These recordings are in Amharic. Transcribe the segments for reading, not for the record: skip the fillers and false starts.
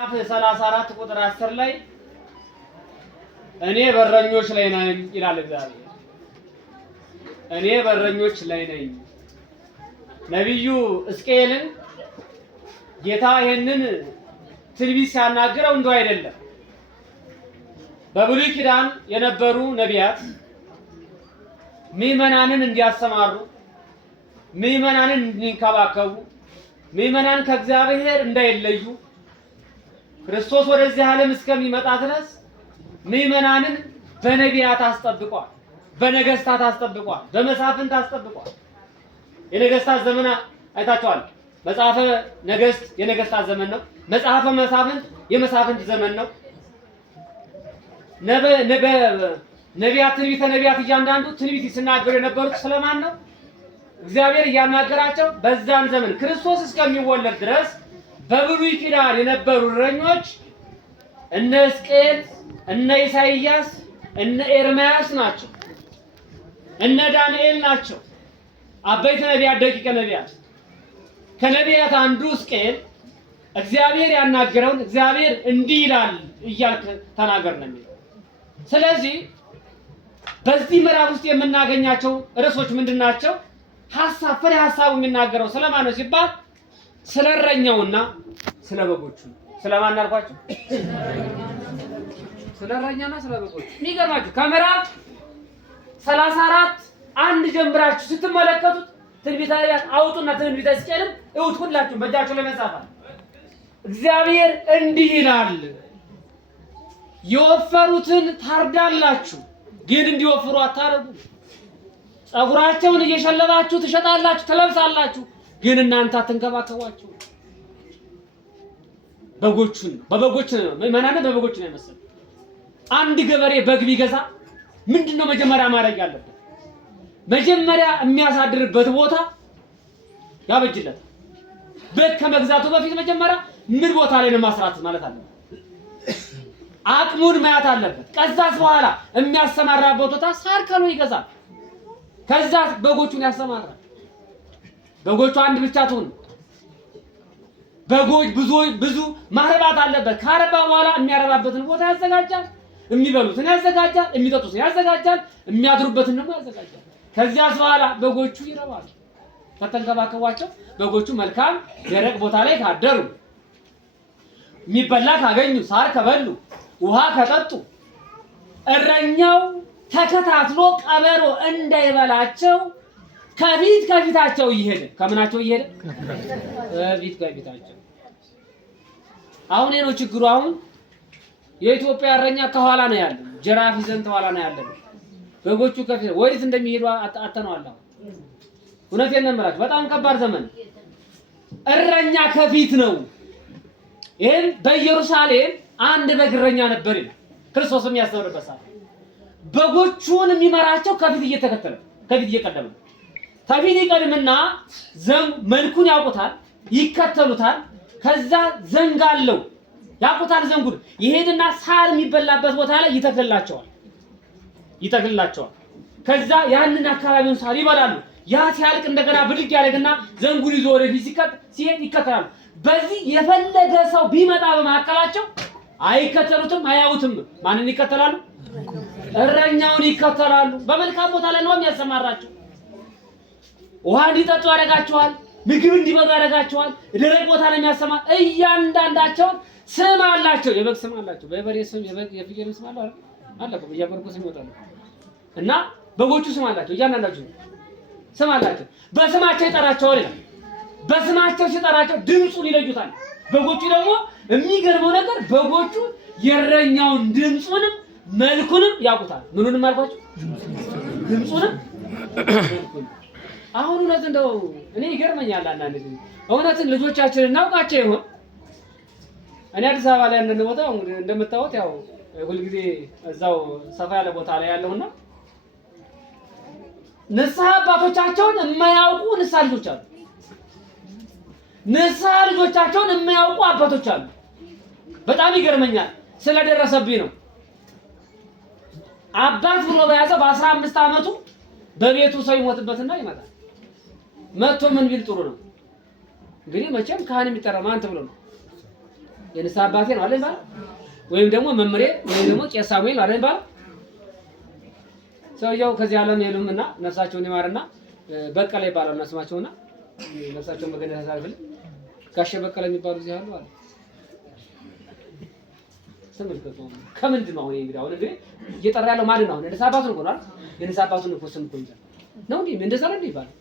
34 ቁጥር 10 ላይ እኔ በረኞች ላይ ነኝ ይላል እግዚአብሔር። እኔ በረኞች ላይ ነኝ። ነብዩ ሕዝቅኤልን ጌታ ይሄንን ትንቢት ሲያናግረው እንደው አይደለም። በብሉይ ኪዳን የነበሩ ነቢያት ምዕመናንን እንዲያስተማሩ፣ ምዕመናንን እንዲንከባከቡ፣ ምዕመናን ከእግዚአብሔር እንዳይለዩ ክርስቶስ ወደዚህ ዓለም እስከሚመጣ ድረስ ምዕመናንን በነቢያት አስጠብቋል፣ በነገስታት አስጠብቋል፣ በመሳፍንት አስጠብቋል። የነገስታት ዘመን አይታችኋል። መጽሐፈ ነገስት የነገስታት ዘመን ነው። መጽሐፈ መሳፍንት የመሳፍንት ዘመን ነው። ነቢያት ትንቢተ ነቢያት እያንዳንዱ ትንቢት ሲናገሩ የነበሩት ስለማን ነው? እግዚአብሔር እያናገራቸው በዛን ዘመን ክርስቶስ እስከሚወለድ ድረስ በብሉይ ኪዳን የነበሩ እረኞች እነ ሕዝቅኤል፣ እነ ኢሳይያስ፣ እነ ኤርምያስ ናቸው። እነ ዳንኤል ናቸው። አበይት ነቢያት፣ ደቂቀ ነቢያት። ከነቢያት አንዱ ሕዝቅኤል እግዚአብሔር ያናገረውን እግዚአብሔር እንዲህ ይላል እያልክ ተናገር ነው የሚለው። ስለዚህ በዚህ ምዕራፍ ውስጥ የምናገኛቸው ርዕሶች ምንድናቸው? ሐሳብ ፍሬ ሐሳቡ የሚናገረው ስለማን ነው ሲባል ስለ እረኛውና ስለ በጎቹ። ስለማን አልኳችሁ? ስለ እረኛና ስለ በጎቹ። የሚገርማችሁ ከምዕራፍ 34 አንድ ጀምራችሁ ስትመለከቱት ትንቢተ ነቢያት አውጡና ትንቢተ ሕዝቅኤልን እውት ሁላችሁ በእጃችሁ ላይ መጻፍ አለ። እግዚአብሔር እንዲህ ይላል፣ የወፈሩትን ታርዳላችሁ፣ ግን እንዲወፍሩ አታረጉ። ጸጉራቸውን እየሸለባችሁ ትሸጣላችሁ፣ ትለብሳላችሁ፣ ግን እናንተ አትንከባከቧቸው። በጎቹን በበጎች ነው ምዕመናንን በበጎች ነው የመሰለው። አንድ ገበሬ በግ ቢገዛ ምንድነው መጀመሪያ ማድረግ ያለበት? መጀመሪያ የሚያሳድርበት ቦታ ያበጅለታል። በግ ከመግዛቱ በፊት መጀመሪያ ምን ቦታ ላይ ነው ማስራት ማለት አለበት? አቅሙን ማያት አለበት። ከዛስ በኋላ የሚያሰማራበት ቦታ ሳር ከሎ ይገዛል። ከዛ በጎቹን ያሰማራል። በጎቹ አንድ ብቻ ትሁን፣ በጎች ብዙ ማረባት አለበት። ካረባ በኋላ የሚያረባበትን ቦታ ያዘጋጃል፣ የሚበሉትን ያዘጋጃል፣ የሚጠጡትን ያዘጋጃል፣ የሚያድሩበትን ደግሞ ያዘጋጃል። ከዚያስ በኋላ በጎቹ ይረባሉ። ከተንከባከቧቸው በጎቹ መልካም ደረቅ ቦታ ላይ ካደሩ፣ የሚበላ ካገኙ፣ ሳር ከበሉ፣ ውሃ ከጠጡ፣ እረኛው ተከታትሎ ቀበሮ እንዳይበላቸው ከፊታቸው ይሄድ። ከምናቸው ይሄድ? ከፊታቸው። አሁን ነው ችግሩ። አሁን የኢትዮጵያ እረኛ ከኋላ ነው ያለው፣ ጅራፍ ይዘን ተኋላ ነው ያለው። በጎቹ ከፊት ወዴት እንደሚሄዱ አተነዋል። እውነቴን ነው የምላችሁ፣ በጣም ከባድ ዘመን። እረኛ ከፊት ነው። ይሄን በኢየሩሳሌም አንድ በግ እረኛ ነበር ይላል ክርስቶስ የሚያስተምርበት ሰዓት። በጎቹን የሚመራቸው ከፊት እየተከተለ ከፊት እየቀደመ ከፊት ይቀድምና መልኩን ያውቁታል፣ ይከተሉታል። ከዛ ዘንግ አለው ያውቁታል። ዘንጉን ይሄድና ሳር የሚበላበት ቦታ ላይ ይተክልላቸዋል። ከዛ ያንን አካባቢውን ሳር ይበላሉ። ያ ሲያልቅ እንደገና ብድግ ያደርግና ዘንጉን ይዞ ወደፊት ሲሄድ ይከተላሉ። በዚህ የፈለገ ሰው ቢመጣ በመካከላቸው አይከተሉትም፣ አያዩትም። ማንን ይከተላሉ? እረኛውን ይከተላሉ። በመልካም ቦታ ላይ ነው የሚያሰማራቸው። ውሃ እንዲጠጡ ያደርጋቸዋል፣ ምግብ እንዲበሉ ያደርጋቸዋል። ደረቅ ቦታ ላይ የሚያሰማራ እያንዳንዳቸው ስም አላቸው። የበግ ስም አላቸው፣ በበሬ ስም፣ የፍየል ስም አለ እኮ በየበርኩ ስም ይወጣሉ። እና በጎቹ ስም አላቸው፣ እያንዳንዳቸው ስም አላቸው። በስማቸው ይጠራቸዋል ይላል። በስማቸው ሲጠራቸው ድምፁን ይለዩታል። በጎቹ ደግሞ የሚገርመው ነገር በጎቹ የእረኛውን ድምፁንም መልኩንም ያውቁታል። ምኑንም አልኳችሁ? ድምፁንም መልኩንም። አሁን እውነት እንደው እኔ ይገርመኛል አንዳንድ ጊዜ እውነትን ልጆቻችንን እናውቃቸው ይሆን? እኔ አዲስ አበባ ላይ ያንን ቦታ እንደምታዩት ያው ሁልጊዜ እዛው ሰፋ ያለ ቦታ ላይ ያለውና ንስሐ አባቶቻቸውን የማያውቁ ንስሐ ልጆች አሉ። ንስሐ ልጆቻቸውን የማያውቁ አባቶች አሉ። በጣም ይገርመኛል። ስለደረሰብኝ ነው። አባት ብሎ በያዘ በ15 ዓመቱ በቤቱ ሰው ይሞትበትና ይመጣል። መጥቶ ምን ቢል ጥሩ ነው? እንግዲህ መቼም ካህን የሚጠራ ማን ተብሎ ነው? የንስሐ አባቴ ነው አይደል ባል ወይም ደግሞ መምሬ ወይም ደግሞ ቄስ ሳሙኤል አይደል ባል ሰውየው ከዚህ ዓለም የሉምና ነፍሳቸውን ይማርና በቀለ ይባላል እና ስማቸውና ነፍሳቸውን በገነት ያሳርፍል ጋሼ በቀለ የሚባሉ እዚህ አሉ አለ ተመልከቱ ከምንድን ነው እንግዲህ አሁን እንግዲህ እየጠራ ያለው ማለት ነው የንስሐ አባቱ ነው አይደል የንስሐ አባቱን እኮ ስም እኮ እንጂ ነው እንዴ እንደዛ ነው ይባላል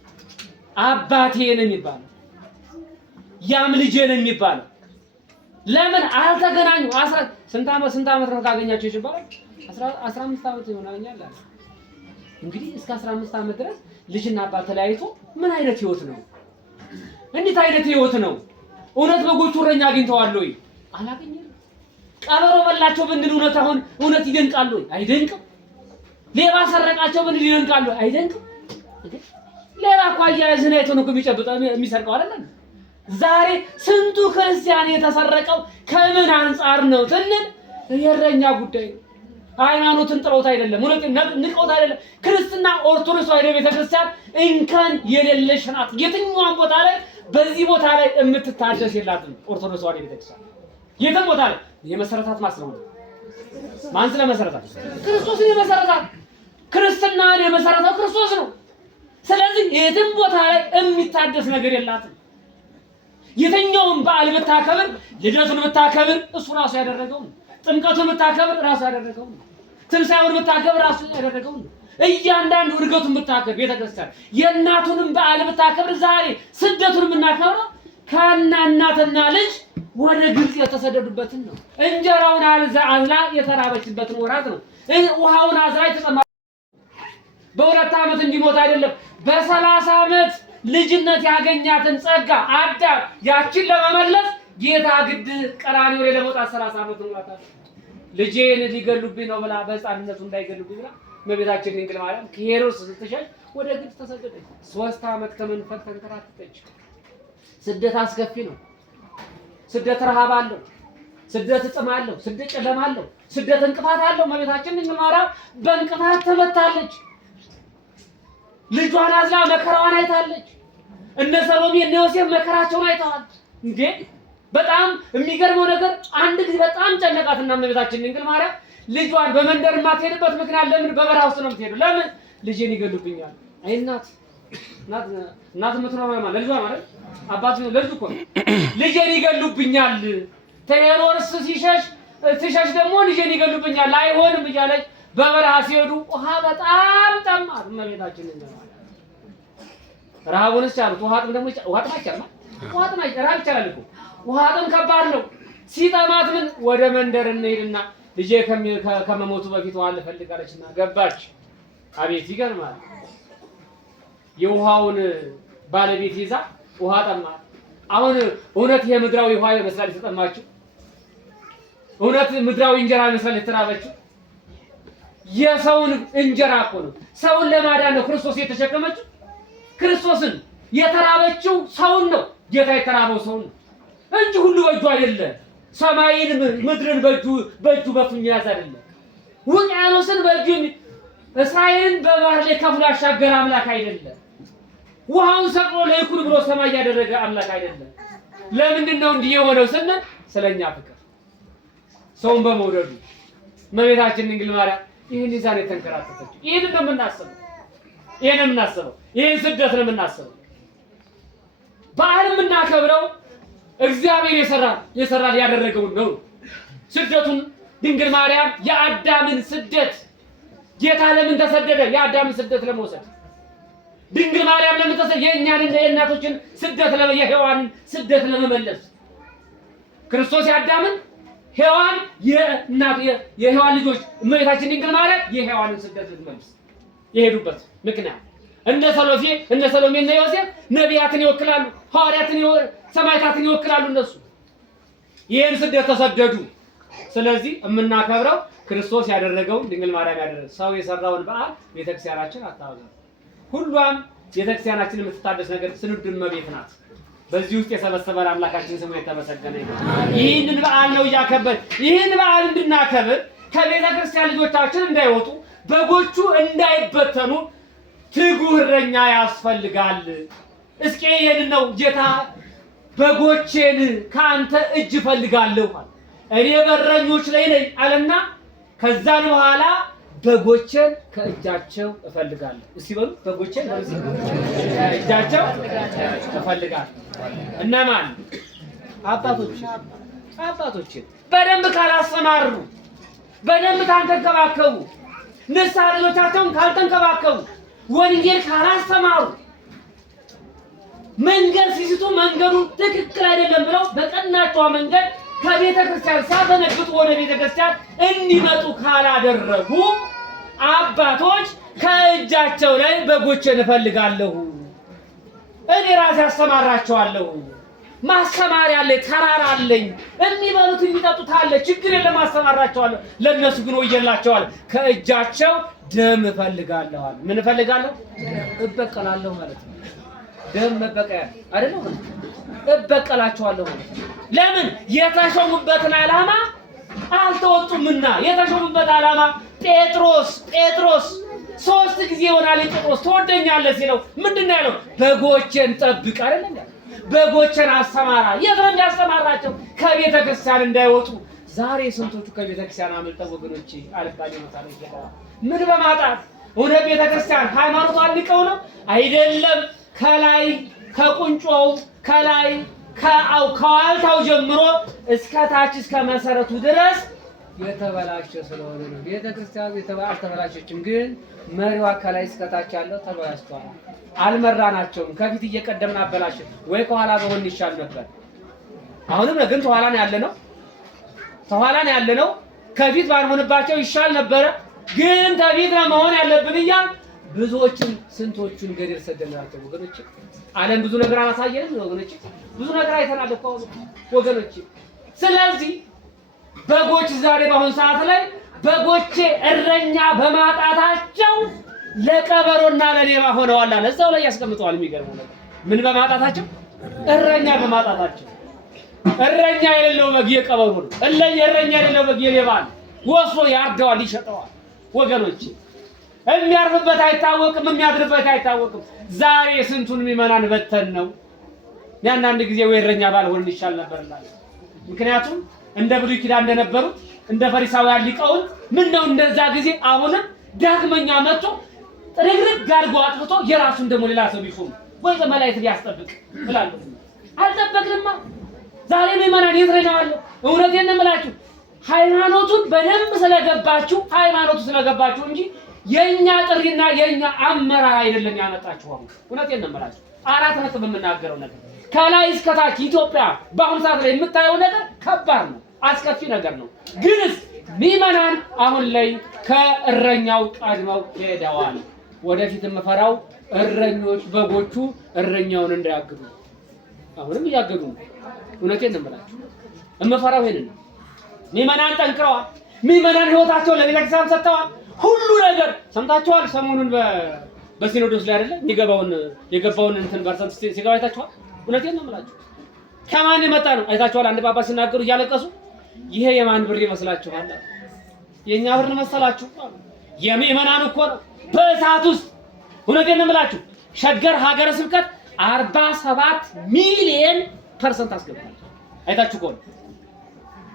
አባቴ ነው የሚባለው ያም ልጄ ነው የሚባለው ለምን አልተገናኙ ስንት ዓመት ነው ካገኛቸው ይባላል 15 ዓመት ይሆናኛል አለ እንግዲህ እስከ 15 ዓመት ድረስ ልጅና አባት ተለያይቶ ምን አይነት ህይወት ነው እንዴት አይነት ህይወት ነው እውነት በጎቹ እረኛ አግኝተዋል ወይ አላገኘም ቀበሮ በላቸው ብንል እውነት ይደንቃል ወይ አይደንቅም ሌባ ሰረቃቸው ብንል ይደንቃል ወይ አይደንቅም ሌባ እኮ አያያዝን አይቶ ነው የሚጨብጠው የሚሰርቀው አይደል ዛሬ ስንቱ ክርስቲያን የተሰረቀው ከምን አንፃር ነው ትንል የእረኛ ጉዳይ ነው ሃይማኖትን ጥሮት አይደለም ንቀውት አይደለም ክርስትና ኦርቶዶክስ ተዋሕዶ ቤተክርስቲያን እንከን የሌለሽ ናት የትኛውም ቦታ ላይ በዚህ ቦታ ላይ የምትታደስ የላትም ኦርቶዶክስ ተዋሕዶ ቤተክርስቲያን የትም ቦታ ላይ የመሰረታት ማስረው ማን ስለመሰረታት ክርስቶስ የመሰረታት ክርስትናን የመሰረተው ክርስቶስ ነው ስለዚህ የትም ቦታ ላይ የሚታደስ ነገር የላትም የትኛውም በዓል ብታከብር ልደቱን ብታከብር እሱ ራሱ ያደረገው ነው ጥምቀቱን ብታከብር ራሱ ያደረገው ነው ትንሳኤውን ብታከብር ራሱ ያደረገው ነው እያንዳንዱ እርገቱን ብታከብር ቤተክርስቲያን የእናቱንም በዓል ብታከብር ዛሬ ስደቱን እናከብረው ከእናትና ልጅ ወደ ግብጽ የተሰደዱበትን ነው እንጀራውን አዝላ የተራበችበትን ወራት ነው ውሃውን አዝራ የተጠማ በሁለት ዓመት እንዲሞት አይደለም በ30 ዓመት ልጅነት ያገኛትን ጸጋ አዳም ያችን ለመመለስ ጌታ ግድ ቀራንዮ ላይ ለመውጣት 30 ዓመት ሞላታል ልጄን ሊገሉብኝ ነው ብላ በሕፃንነቱ እንዳይገሉብኝ ብላ እመቤታችን ድንግል ማርያም ከሄሮድስ ስትሸሽ ወደ ግብጽ ተሰደደች 3 ዓመት ከመንፈቅ ተንከራተተች ስደት አስከፊ ነው ስደት ረሃብ አለው ስደት ጥም አለው ስደት ጨለማ አለው ስደት እንቅፋት አለው እመቤታችን ድንግል ማርያም በእንቅፋት ተመታለች ልጇን አዝላ መከራዋን አይታለች እነ ሰሎሜ እነ ዮሴፍ መከራቸውን አይተዋል እንዴ በጣም የሚገርመው ነገር አንድ ጊዜ በጣም ጨነቃትና እመቤታችን ድንግል ማርያም ልጇን በመንደር ማትሄድበት ምክንያት ለምን በበረሃ ውስጥ ነው የምትሄደው ለምን ልጄን ይገሉብኛል አይ እናት ምትኖር ማለት ልጇ ማለት አባቱ ለልጁ እኮ ልጄን ይገሉብኛል ሄሮድስ ሲሸሽ ደግሞ ልጄን ይገሉብኛል አይሆንም እያለች በበረሃ ሲሄዱ ውሃ በጣም ጠማት እመቤታችን ድንግል ማርያም ረሃቡንስ ቻሉት ውሃ ጥም ደግሞ ውሃ ጥም አይቻልም ውሃ ጥም ረሃብ ይቻላል እኮ ውሃ ጥም ከባድ ነው ሲጠማት ምን ወደ መንደር እንሄድና ልጄ ከመሞቱ በፊት ውሃ ልፈልጋለችና ገባች አቤት ይገርማል የውሃውን ባለቤት ይዛ ውሃ ጠማት አሁን እውነት የምድራዊ ውሃ ይመስላል የተጠማችው እውነት ምድራዊ እንጀራ ይመስላል የተራበችው የሰውን እንጀራ እኮ ነው ሰውን ለማዳን ነው ክርስቶስ የተሸከመችው ክርስቶስን የተራበችው ሰውን ነው ጌታ የተራበው ሰውን ነው እንጂ ሁሉ በእጁ አይደለም ሰማይን ምድርን በእጁ በፍኝ ያዝ አይደለም ውቅያኖስን በእጁ እስራኤልን በባህር ላይ ከፍሎ ያሻገረ አምላክ አይደለም ውሃውን ሰቅሎ ለይኩን ብሎ ሰማይ ያደረገ አምላክ አይደለም ለምንድን ነው እንዲህ የሆነው ስንል ስለኛ ፍቅር ሰውን በመውደዱ እመቤታችን ድንግል ማርያም ይሄን ይዛን የተንከራተተችው ይሄን እንደምናስበው ይሄን ስደት ነው የምናስበው በዓል የምናከብረው እግዚአብሔር የሰራል ያደረገው ነው ስደቱን ድንግል ማርያም የአዳምን ስደት ጌታ ለምን ተሰደደ የአዳምን ስደት ለመውሰድ ድንግል ማርያም ለምን ተሰደደ የእኛን የእናቶችን ስደት የሔዋንን ስደት ለመመለስ ክርስቶስ የአዳምን ሔዋን የሔዋን ልጆች እመቤታችን ድንግል ማርያም የሔዋንን ስደት ልትመልስ የሄዱበት ምክንያት እነ ሰሎሜ እና ዮሴፍ ነቢያትን ይወክላሉ ሐዋርያትን ሰማዕታትን ይወክላሉ እነሱ ይሄን ስደት ተሰደዱ ስለዚህ የምናከብረው ክርስቶስ ያደረገውን ድንግል ማርያም ያደረገው ሰው የሰራውን በዓል ቤተክርስቲያናችን አታውቅም ሁሉም ቤተክርስቲያናችን የምትታደስ ነገር ስንዱ እመቤት ናት በዚህ ውስጥ የሰበሰበን አምላካችን ስሙ የተመሰገነ ይሁን ይህንን በዓል ነው ያከበር ይህን በዓል እንድናከብር ከቤተክርስቲያን ልጆቻችን እንዳይወጡ በጎቹ እንዳይበተኑ ትጉህ እረኛ ያስፈልጋል እስኪ ይሄን ነው ጌታ በጎቼን ካንተ እጅ ፈልጋለሁ እኔ በረኞች ላይ ነኝ አለና ከዛን በኋላ በጎቼን ከእጃቸው እፈልጋለሁ። እስቲ በሉ በጎቼን ከእጃቸው እፈልጋለሁ። እነማን? አባቶች በደንብ ካላሰማሩ፣ በደንብ ካልተንከባከቡ፣ ንስሐ ልጆቻቸውን ካልተንከባከቡ፣ ወንጌል ካላስተማሩ፣ መንገድ ሲስቱ መንገዱ ትክክል አይደለም ብለው በቀናቸው መንገድ ከቤተ ክርስቲያን ሳይደነግጡ ወደ ቤተ ክርስቲያን እንዲመጡ ካላደረጉ አባቶች ከእጃቸው ላይ በጎቼን እፈልጋለሁ፣ እኔ ራሴ አስተማራቸዋለሁ፣ ማስተማር ያለ ተራራ አለኝ፣ የሚበሉት የሚጠጡት አለ፣ ችግር የለም አስተማራቸዋለሁ፣ ለነሱ ግን ወየላቸዋል፣ ከእጃቸው ደም እፈልጋለሁ። ምን እፈልጋለሁ? እበቀላለሁ ማለት ነው። ደም መበቀያ አይደለም፣ እበቀላቸዋለሁ ማለት ነው። ለምን? የተሾሙበትን ዓላማ አልተወጡምና። የተሾሙበት ዓላማ ጴጥሮስ 3 ጊዜ ይሆናል ጴጥሮስ ትወደኛለህ ሲለው ምንድነው ያለው? በጎቼን ጠብቅ አይደለም ያለው? በጎቼን አስተማራ። የት ነው የሚያስተማራቸው? ከቤተ ክርስቲያን እንዳይወጡ። ዛሬ ስንቶቹ ከቤተ ክርስቲያን አመልጠው ወገኖቼ አልባሌ ቦታ ላይ ይገባሉ። ምን በማጣት? እውነት ቤተ ክርስቲያን ሃይማኖቷን ንቀው ነው አይደለም። ከላይ ከቁንጮው ከላይ ከዋልታው ጀምሮ እስከ ታች እስከ መሰረቱ ድረስ የተበላሸ ስለሆነ ነው። ቤተ ክርስቲያን አልተበላሸችም፣ ግን መሪዋ ከላይ እስከ ታች ያለው ተበላሽቷል። አልመራናቸውም። ከፊት እየቀደምን አበላሽ ወይ ከኋላ በሆን ይሻል ነበር። አሁንም ግን ተኋላ ነው ያለነው። ከፊት ባንሆንባቸው ይሻል ነበረ፣ ግን ከፊት ነው መሆን ያለብን እያል ብዙዎችን ስንቶቹን ገደል ሰደናቸው ወገኖች። ዓለም ብዙ ነገር አላሳየንም ወገኖች፣ ብዙ ነገር አይተናል እኮ ወገኖች። ስለዚህ በጎች ዛሬ በአሁኑ ሰዓት ላይ በጎቼ እረኛ በማጣታቸው ለቀበሮና ለሌባ ሆነዋል አለ። እዛው ላይ ያስቀምጠዋል። የሚገርመው ነገር ምን በማጣታቸው? እረኛ በማጣታቸው። እረኛ የሌለው በግ የቀበሮ ነው። እረኛ የሌለው በግ የሌባ ነው። ወስዶ ያርደዋል፣ ይሸጠዋል ወገኖች። የሚያርፍበት አይታወቅም፣ የሚያድርበት አይታወቅም። ዛሬ ስንቱን ምዕመናን በተን ነው። አንዳንድ ጊዜ ወይ እረኛ ባልሆን ይሻል ነበርላል። ምክንያቱም እንደ ብሉይ ኪዳን እንደነበሩት እንደ ፈሪሳውያን ሊቃውንት ምን ነው እንደዛ ጊዜ አሁንም ዳግመኛ መጥቶ ጥርግርግ አድርጎ አጥፍቶ የራሱን ደግሞ ሌላ ሰው ቢሾም ወይ በመላእክት ሊያስጠብቅ ብላሉ። አልጠበቅንማ። ዛሬ ምዕመናን ይዝረናል። እውነቴን ነው የምላችሁ። ሃይማኖቱን በደንብ ስለገባችሁ እንጂ የኛ ጥሪና የኛ አመራር አይደለም ያመጣችሁ። እውነቴን ነው የምላችሁ። 4 ነጥብ የምናገረው ነገር ከላይ እስከ ታች ኢትዮጵያ በአሁኑ ሰዓት ላይ የምታየው ነገር ከባድ ነው፣ አስከፊ ነገር ነው። ግንስ ምዕመናን አሁን ላይ ከእረኛው ቀድመው ሄደዋል። ወደፊት የምፈራው እረኞች በጎቹ እረኛውን እንዳያግዱ፣ አሁንም እያገዱ ነው። እውነቴን ነው የምላችሁ። የምፈራው ይሄንን ነው። ምዕመናን ጠንክረዋል። ምዕመናን ህይወታቸው ለቤተክርስቲያን ሰጥተዋል። ሁሉ ነገር ሰምታችኋል። ሰሞኑን በሲኖዶስ ላይ አይደለ የገባውን እንትን በርሰንት ሲገባ አይታችኋል። እውነቴን ነው የምላችሁ። ከማን የመጣ ነው አይታችኋል። አንድ ጳጳስ ሲናገሩ እያለቀሱ ይሄ የማን ብር ይመስላችኋል? የኛ ብር መሰላችሁ? የምዕመናን እኮ ነው በእሳት ውስጥ። እውነቴን ነው የምላችሁ። ሸገር ሀገረ ስብከት 47 ሚሊዮን ፐርሰንት አስገባል። አይታችሁ ከሆነ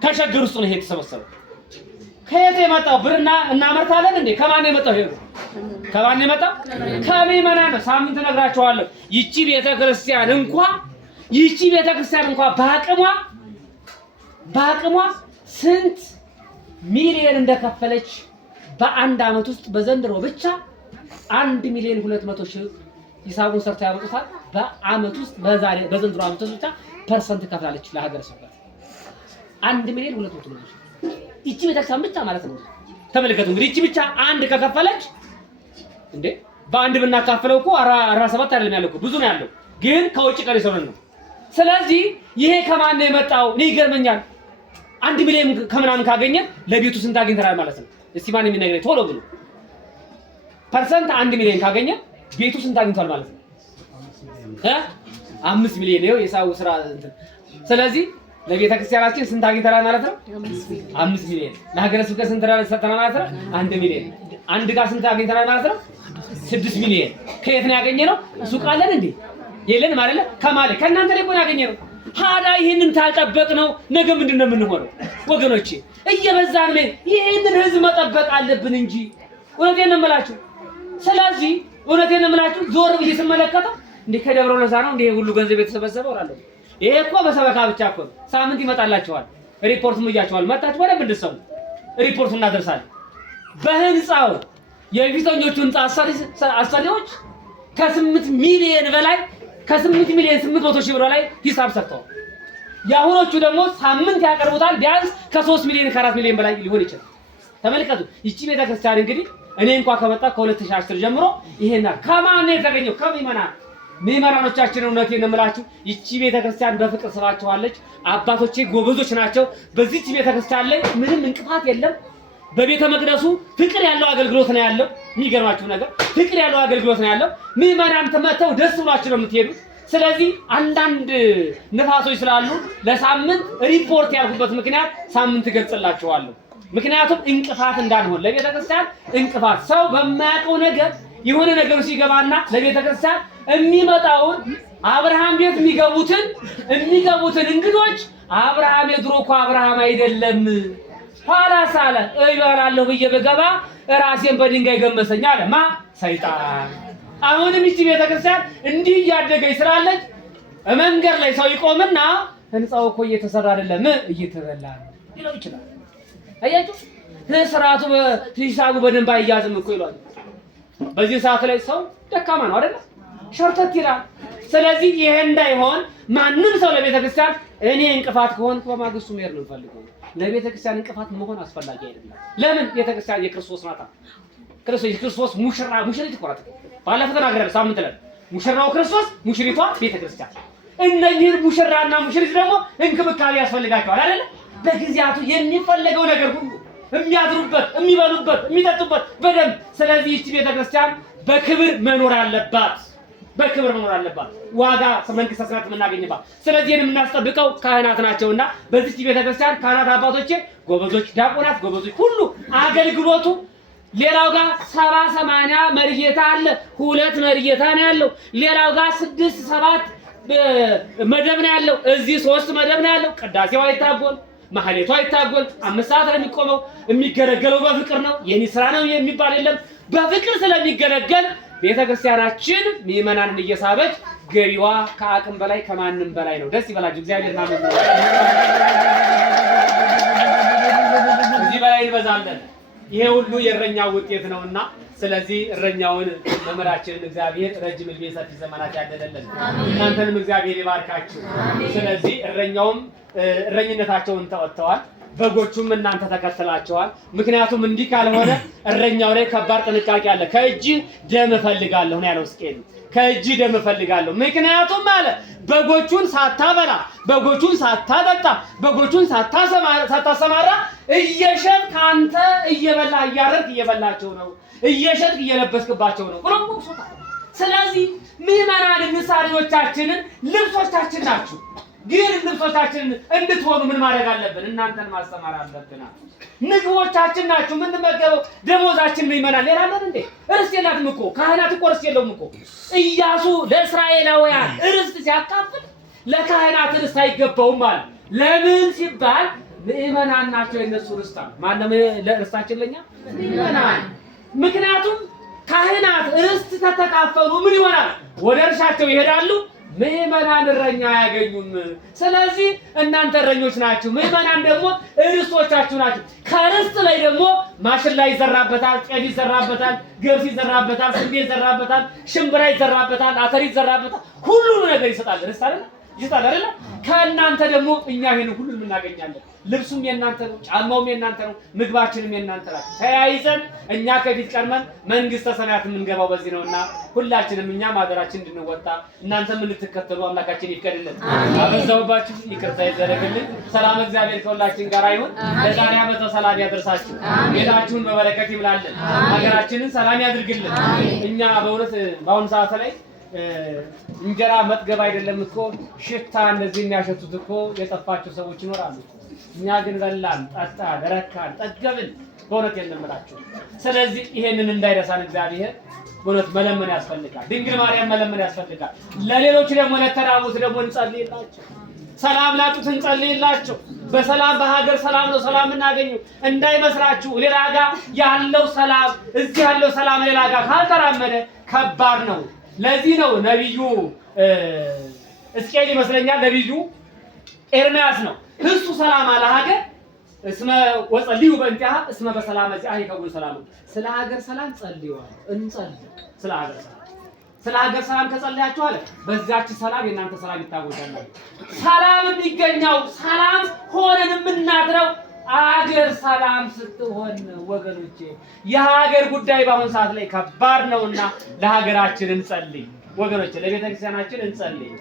ከሸገር ውስጥ ነው ይሄ የተሰበሰበው። ከየት የመጣው ብርና እናመርታለን እንዴ? ከማን የመጣው ይሄ? ከማን የመጣው? ከምዕመናን ነው። ሳምንት ነግራችኋለሁ። ይቺ ቤተክርስቲያን እንኳን በአቅሟ ስንት ሚሊዮን እንደከፈለች በአንድ አመት ውስጥ በዘንድሮ ብቻ 1,200,000 ሂሳቡን ሰርተው ያመጡታል። በአመት ውስጥ በዘንድሮ አመት ውስጥ ብቻ ፐርሰንት ከፍላለች ለሀገረ ስብከት 1,200,000 ይቺ ቤተክርስቲያን ብቻ ማለት ነው። ተመልከቱ እንግዲህ ይቺ ብቻ አንድ ከከፈለች እንዴ በአንድ ብናካፍለው እኮ 47 አይደለም ያለው እኮ ብዙ ነው ያለው፣ ግን ከውጭ ቀሪ ሰው ነው። ስለዚህ ይሄ ከማን ነው የመጣው? እኔ ይገርመኛል። 1 ሚሊዮን ከምናምን ካገኘ ለቤቱ ስንት አግኝተናል ማለት ነው? እስቲ ማን የሚነግረኝ ቶሎ ብሎ ፐርሰንት 1 ሚሊዮን ካገኘ ቤቱ ስንት አግኝቷል ማለት ነው? 5 ሚሊዮን ነው የሳው ስራ እንትን። ስለዚህ ለቤተ ክርስቲያናችን ስንት አግኝተናል ማለት ነው? 5 ሚሊዮን። ለሀገረ ስብከት ስንት ሰጥተናል ማለት ነው? 1 ሚሊዮን። አንድ ጋር ስንት አግኝተናል ማለት ነው? 6 ሚሊዮን። ከየት ነው ያገኘነው? ሱቅ አለን እንዴ? የለንም አይደለ? ከማለ ከእናንተ ላይ እኮ ያገኘነው። ታዲያ ይህንን ታልጠበቅነው ነገ ምንድነው የምንሆነው? ወገኖቼ እየበዛን ነው። ይህንን ህዝብ መጠበቅ አለብን እንጂ እውነቴን ነው የምላችሁ። ስለዚህ እውነቴን ነው የምላችሁ ዞር ብዬ ስመለከተው እንዴ ከደብረ ለዛ ነው እንዴ ሁሉ ገንዘብ የተሰበሰበው እላለሁ። ይሄ እኮ በሰበካ ብቻ እኮ ሳምንት ይመጣላችኋል። ሪፖርቱም እያችኋል መጣችሁ በደንብ እንድትሰሙ ሪፖርቱን እናደርሳለን። በህንጻው የፊተኞቹ ህንጻ አሰሪዎች ከ8 ሚሊዮን በላይ ከ8 ሚሊዮን 800 ሺህ ብር በላይ ሂሳብ ሰርተዋል። የአሁኖቹ ደግሞ ሳምንት ያቀርቡታል። ቢያንስ ከ3 ሚሊዮን ከ4 ሚሊዮን በላይ ሊሆን ይችላል። ተመልከቱ። ይቺ ቤተክርስቲያን እንግዲህ እኔ እንኳን ከመጣ ከ2010 ጀምሮ ይሄና ከማን ነው የተገኘው? ምዕመናኖቻችን እውነቴን ነው የምላችሁ። ይቺ ቤተክርስቲያን በፍቅር ስራቸዋለች። አባቶቼ ጎበዞች ናቸው። በዚህች ቤተክርስቲያን ላይ ምንም እንቅፋት የለም። በቤተ መቅደሱ ፍቅር ያለው አገልግሎት ነው ያለው። የሚገርማችሁ ነገር ፍቅር ያለው አገልግሎት ነው ያለው። ምዕመናን ተመተው ደስ ብሏችሁ ነው የምትሄዱት። ስለዚህ አንዳንድ ንፋሶች ስላሉ ለሳምንት ሪፖርት ያልኩበት ምክንያት ሳምንት ገልጽላችኋለሁ። ምክንያቱም እንቅፋት እንዳንሆን ለቤተ ክርስቲያን እንቅፋት ሰው በማያውቀው ነገር የሆነ ነገር ሲገባና ለቤተ ክርስቲያን የሚመጣውን አብርሃም ቤት የሚገቡትን እንግዶች አብርሃም የድሮ እኮ አብርሃም አይደለም ኋላ ሳለ እይባላለሁ ብዬ በገባ ራሴን በድንጋይ ገመሰኝ አለ ማ ሰይጣን። አሁንም ይቺ ቤተ ክርስቲያን እንዲህ እያደገች ስላለች መንገድ ላይ ሰው ይቆምና ህንጻው እኮ እየተሰራ አይደለም እየተበላ ነው ይለው ይችላል። አያችሁ ስርዓቱ በሂሳቡ በደንብ አይያዝም እኮ ይላል። በዚህ ሰዓት ላይ ሰው ደካማ ነው አይደል? ሸርተት ይላል። ስለዚህ ይሄ እንዳይሆን ማንም ሰው ለቤተ ክርስቲያን እኔ እንቅፋት ከሆንኩ በማግስቱ መሄድ ነው ፈልገው። ለቤተ ክርስቲያን እንቅፋት መሆን አስፈላጊ አይደለም። ለምን? ቤተ ክርስቲያን የክርስቶስ ናት። ክርስቶስ ሙሽሪት እኮ ናት። ባለፈው ተናግረን ሳምንት ላይ ሙሽራው ክርስቶስ ሙሽሪቷ ቤተ ክርስቲያን። እነኚህ ሙሽራና ሙሽሪት ደግሞ እንክብካቤ ያስፈልጋቸዋል አይደል? በጊዜያቱ የሚፈልገው ነገር ሁሉ የሚያድሩበት፣ የሚበሉበት፣ የሚጠጡበት በደንብ። ስለዚህ ይህች ቤተክርስቲያን በክብር መኖር አለባት። በክብር መኖር አለባት። ዋጋ መንግስተ ሰማያት የምናገኝባት። ስለዚህ የምናስጠብቀው ካህናት ናቸውና በዚህች ቤተክርስቲያን ካህናት አባቶቼ ጎበዞች፣ ዲያቆናት ጎበዞች ሁሉ አገልግሎቱ ሌላው ጋር 70-80 መርጌታ አለ። 2 መርጌታ ነው ያለው። ሌላው ጋር 6-7 መደብ ነው ያለው። እዚህ 3 መደብ ነው ያለው። ቅዳሴው አይታጎል፣ ማህሌቱ አይታጎል። 5 ሰዓት ነው የሚቆመው። የሚገለገለው በፍቅር ነው። የኔ ስራ ነው የሚባል የለም። በፍቅር ስለሚገለገል ቤተክርስቲያናችን ምዕመናንን እየሳበች ገቢዋ ከአቅም በላይ ከማንም በላይ ነው። ደስ ይበላችሁ። እግዚአብሔርና እዚህ በላይ እንበዛለን። ይሄ ሁሉ የእረኛው ውጤት ነውና ስለዚህ እረኛውን መምህራችንን እግዚአብሔር ረጅም ዕድሜ ሰፊ ዘመናት ያደለልን፣ እናንተንም እግዚአብሔር ይባርካችሁ። ስለዚህ እረኛውም እረኝነታቸውን ተወጥተዋል፣ በጎቹም እናንተ ተከትላቸዋል። ምክንያቱም እንዲህ ካልሆነ እረኛው ላይ ከባድ ጥንቃቄ አለ። ከእጅ ደም እፈልጋለሁ ነው ያለው ሕዝቅኤል። ከእጅ ደም እፈልጋለሁ። ምክንያቱም አለ በጎቹን ሳታበላ፣ በጎቹን ሳታጠጣ፣ በጎቹን ሳታሰማራ እየሸጥክ አንተ እየበላህ እያረድክ እየበላቸው ነው፣ እየሸጥክ እየለበስክባቸው ነው ብሎ ሞክሶታል። ስለዚህ ምዕመናን ምሳሌዎቻችንን ልብሶቻችን ናችሁ። ግን ልብሶቻችንን እንድትሆኑ ምን ማድረግ አለብን? እናንተን ማስተማር አለብን። ምግቦቻችን ናችሁ። ምን መገበው ደሞዛችን ነው ይመናል። ሌላ አለን እንዴ? ርስት የላትም እኮ ካህናት እኮ ርስት የለውም እኮ። ኢያሱ ለእስራኤላውያን ርስት ሲያካፍል ለካህናት ርስት አይገባውም ማለት ለምን ሲባል ምዕመናን ናቸው የነሱ ርስት። ማነው ለርስታችን? ለኛ ምዕመናን። ምክንያቱም ካህናት ርስት ተተካፈሉ ምን ይሆናል? ወደ እርሻቸው ይሄዳሉ። ምዕመናን እረኛ አያገኙም። ስለዚህ እናንተ እረኞች ናችሁ። ምዕመናን ደግሞ ርስቶቻችሁ ናችሁ። ከርስት ላይ ደግሞ ማሽላ ይዘራበታል፣ ጤፍ ይዘራበታል፣ ገብስ ይዘራበታል፣ ስንዴ ይዘራበታል፣ ሽምብራ ይዘራበታል፣ አተር ይዘራበታል። ሁሉም ነገር ይሰጣል። ርስት አይደል? ይሰጣል አይደል? ከእናንተ ደግሞ እኛ ይሄን ሁሉ እናገኛለን። ልብሱም የእናንተ ነው፣ ጫማውም የእናንተ ነው፣ ምግባችንም የእናንተ ነው። ተያይዘን እኛ ከፊት ቀድመን መንግስተ ሰማያት የምንገባው በዚህ ነውና ሁላችንም እኛ ማደራችን እንድንወጣ እናንተም እንድትከተሉ አምላካችን ይፍቀድልን። አበዛውባችሁ ይቅርታ ይደረግልን። ሰላም እግዚአብሔር ከሁላችን ጋር ይሁን። ለዛሬ ዓመት ሰላም ያደርሳችሁ። ቤታችሁን በበረከት ይምላልን። ሀገራችንን ሰላም ያድርግልን። እኛ በእውነት በአሁኑ ሰዓት ላይ እንጀራ መጥገብ አይደለም እኮ ሽታ እንደዚህ የሚያሸቱት እኮ የጠፋቸው ሰዎች ይኖራሉ። እኛ ግን በላን፣ ጠጣን፣ ረካን፣ ጠገብን። በእውነት የለምላችሁ። ስለዚህ ይሄንን እንዳይረሳን እግዚአብሔር በእውነት መለመን ያስፈልጋል። ድንግል ማርያም መለመን ያስፈልጋል። ለሌሎች ደግሞ ለተራቡት ደግሞ እንጸልይላቸው። ሰላም ላጡት እንጸልይላቸው። በሰላም በሀገር ሰላም ነው ሰላም እናገኘው እንዳይመስላችሁ። ሌላ ጋር ያለው ሰላም እዚህ ያለው ሰላም ሌላ ጋር ካልተራመደ ከባድ ነው። ለዚህ ነው ነብዩ እስቄል ይመስለኛል ነብዩ ኤርምያስ ነው እሱ ሰላም አለ ሀገር እስመ ወጸልዩ በእንቲሃ እስመ በሰላም እዚያ ይከውን ሰላም። ስለ ሀገር ሰላም ጸልዩዋል እንጸልይ። ስለ ሀገር ሰላም ከጸለያችሁ አለ በዛች ሰላም የእናንተ ሰላም ይታወጃል። ሰላም የሚገኘው ሰላም ሆነን የምናድረው አገር ሰላም ስትሆን ወገኖቼ። የሀገር ጉዳይ በአሁን ሰዓት ላይ ከባድ ነውና ለሀገራችን እንጸልይ ወገኖቼ። ለቤተክርስቲያናችን እንጸልይ፣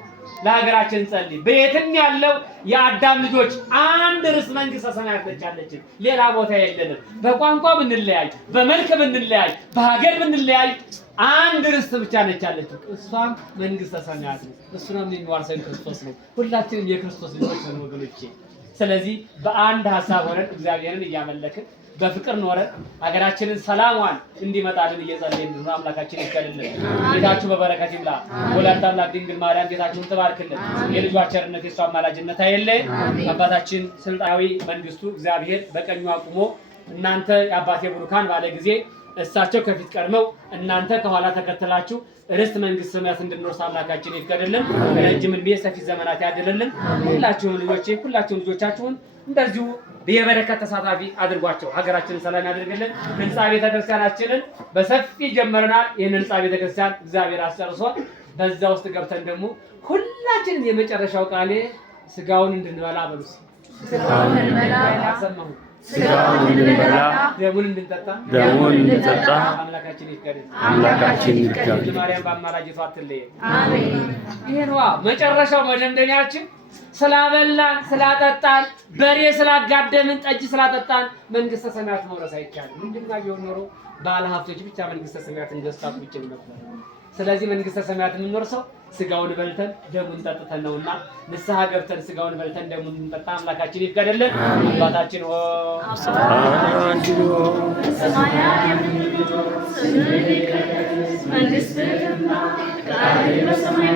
ለሀገራችን እንጸልይ። በየትም ያለው የአዳም ልጆች አንድ ርስ መንግስተ ሰማያት ነች ያለችን፣ ሌላ ቦታ የለንም። በቋንቋ ብንለያይ፣ በመልክ ብንለያይ፣ በሀገር ብንለያይ አንድ ርስት ብቻ ነች ያለችው፣ እሷም መንግስተ ሰማያት ነው። እሱንም የሚዋርሰን ክርስቶስ ነው። ሁላችንም የክርስቶስ ልጆች ነን ወገኖቼ። ስለዚህ በአንድ ሀሳብ ሆነን እግዚአብሔርን እያመለክን በፍቅር ኖረን ሀገራችንን ሰላሟን እንዲመጣልን እየጸለይን ነው። አምላካችን ይከልልን፣ ቤታችሁ በበረከት ይምላ። ወላዲተ አምላክ ድንግል ማርያም ቤታችሁን ትባርክልን። የልጇ ቸርነት የሷ አማላጅነት አይለየን። አባታችን ስልጣዊ መንግስቱ እግዚአብሔር በቀኙ አቁሞ እናንተ የአባቴ ቡሩካን ባለ ጊዜ እሳቸው ከፊት ቀድመው እናንተ ከኋላ ተከተላችሁ ርስት መንግስት ሰማያት እንድንወርስ አምላካችን ይፍቀድልን። ረጅም ዕድሜ ሰፊ ዘመናት ያድልልን። ሁላችሁም ልጆቻችሁን እንደዚሁ የበረከት ተሳታፊ አድርጓቸው። ሀገራችንን ሰላም ያድርግልን። ህንጻ ቤተክርስቲያናችንን በሰፊ ጀመረናል። ይህን ህንጻ ቤተክርስቲያን እግዚአብሔር አስጨርሷል። በዛ ውስጥ ገብተን ደግሞ ሁላችንም የመጨረሻው ቃሌ ስጋውን እንድንበላ በሉስ ስጋውን እንበላ አሰማሁ ስጋውን እንድንበላ ደሙን እንድንጠጣ አምላካችን ይፍቀድ። ማርያም በአማላጅቷ አትለየን። አሜን። ይሄንዋ መጨረሻው መደምደሚያችን ስላበላን ስላጠጣን በሬ ስላጋደምን ጠጅ ስላጠጣን መንግስተ ሰማያት መውረስ አይቻልም። ምንድነው ቢሆን ኖሮ ባለ ሀብቶች ብቻ መንግስተ ሰማያትን ገዝታችሁ ብቻ ነበር። ስለዚህ መንግስተ ሰማያት የምንወርሰው ስጋውን በልተን ደሙን ጠጥተን ነውና ንስሐ ገብተን ስጋውን በልተን ደሙን እንጠጣ። አምላካችን ይፍቀድልን። አባታችን ሆይ ሰማያት የምትኖር ስምህ ይቀደስ፣ መንግስትህ ትምጣ፣ ፈቃድህ በሰማይ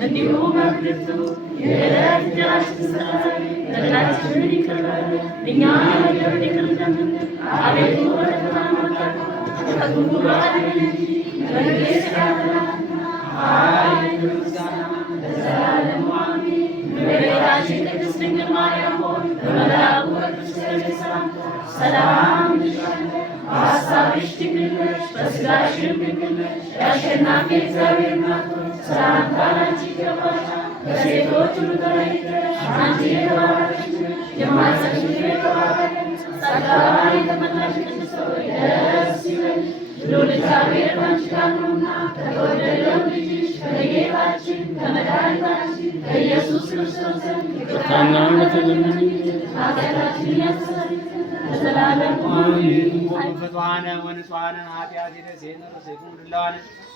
እንዲሁ በምድር ትሁን። የዕለት እንጀራችንን ስጠን፣ በደላችንን ይቅር በለን እኛም በደል ይቅር እንደምንል፣ አቤቱ ወደ ፈተና አታግባን ከክፉ አድነን እንጂ መንግሥት ያንተ ናትና ኃይል፣ ምስጋና ለዘላለሙ አሜን። እመቤታችን ቅድስት ድንግል ማርያም ሆይ በመልአኩ በቅዱስ ገብርኤል ሰላምታ ሰላም እንልሻለን። በሐሳብሽ ድንግል ነሽ፣ በሥጋሽም ድንግል ነሽ። የአሸናፊ እግዚአብሔር እናት ሆይ ሰላምታ ላንቺ ይገባሻል። ከሴቶች ሁሉ ተለይተሽ አንቺ የተባረክሽ ነሽ፣ የማኅፀንሽ ፍሬ የተባረከ ነው። ጸጋን የተመላሽ ቅድስት ሆይ ደስ ይበልሽ፣ ልዑል እግዚአብሔር ከአንቺ ጋር ነውና ከተወደደው ልጅሽ ከጌታችን ከመድኃኒታችን ከኢየሱስ ክርስቶስ ዘንድ ይቅርታና ምሕረትን ለምኝልን ኃጢአታችንን ያስተሰርይልን ለዘላለሙ አሜን። ወፍጡሃነ ወንጹሃነ ኃጢአት ይደሴነ ርሴኩን ድለዋነ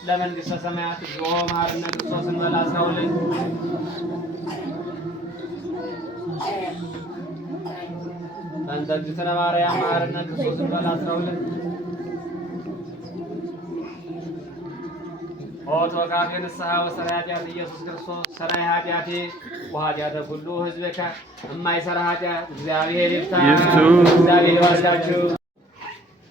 ለመንግሥተ ሰማያት እግዚኦ መሐረነ ክርስቶስ እንበል 12 በእንተ እግዝእትነ ማርያም መሐረነ ክርስቶስ እንበል 12 ኦቶካፌ ንስሐ ወሰራ ኃጢአት ኢየሱስ ክርስቶስ ሰራይ ኃጢአቴ ወኃጢአተ ኩሉ ሕዝብከ እማይሰራ ኃጢአት እግዚአብሔር ይፍታ። እግዚአብሔር ይባርካችሁ።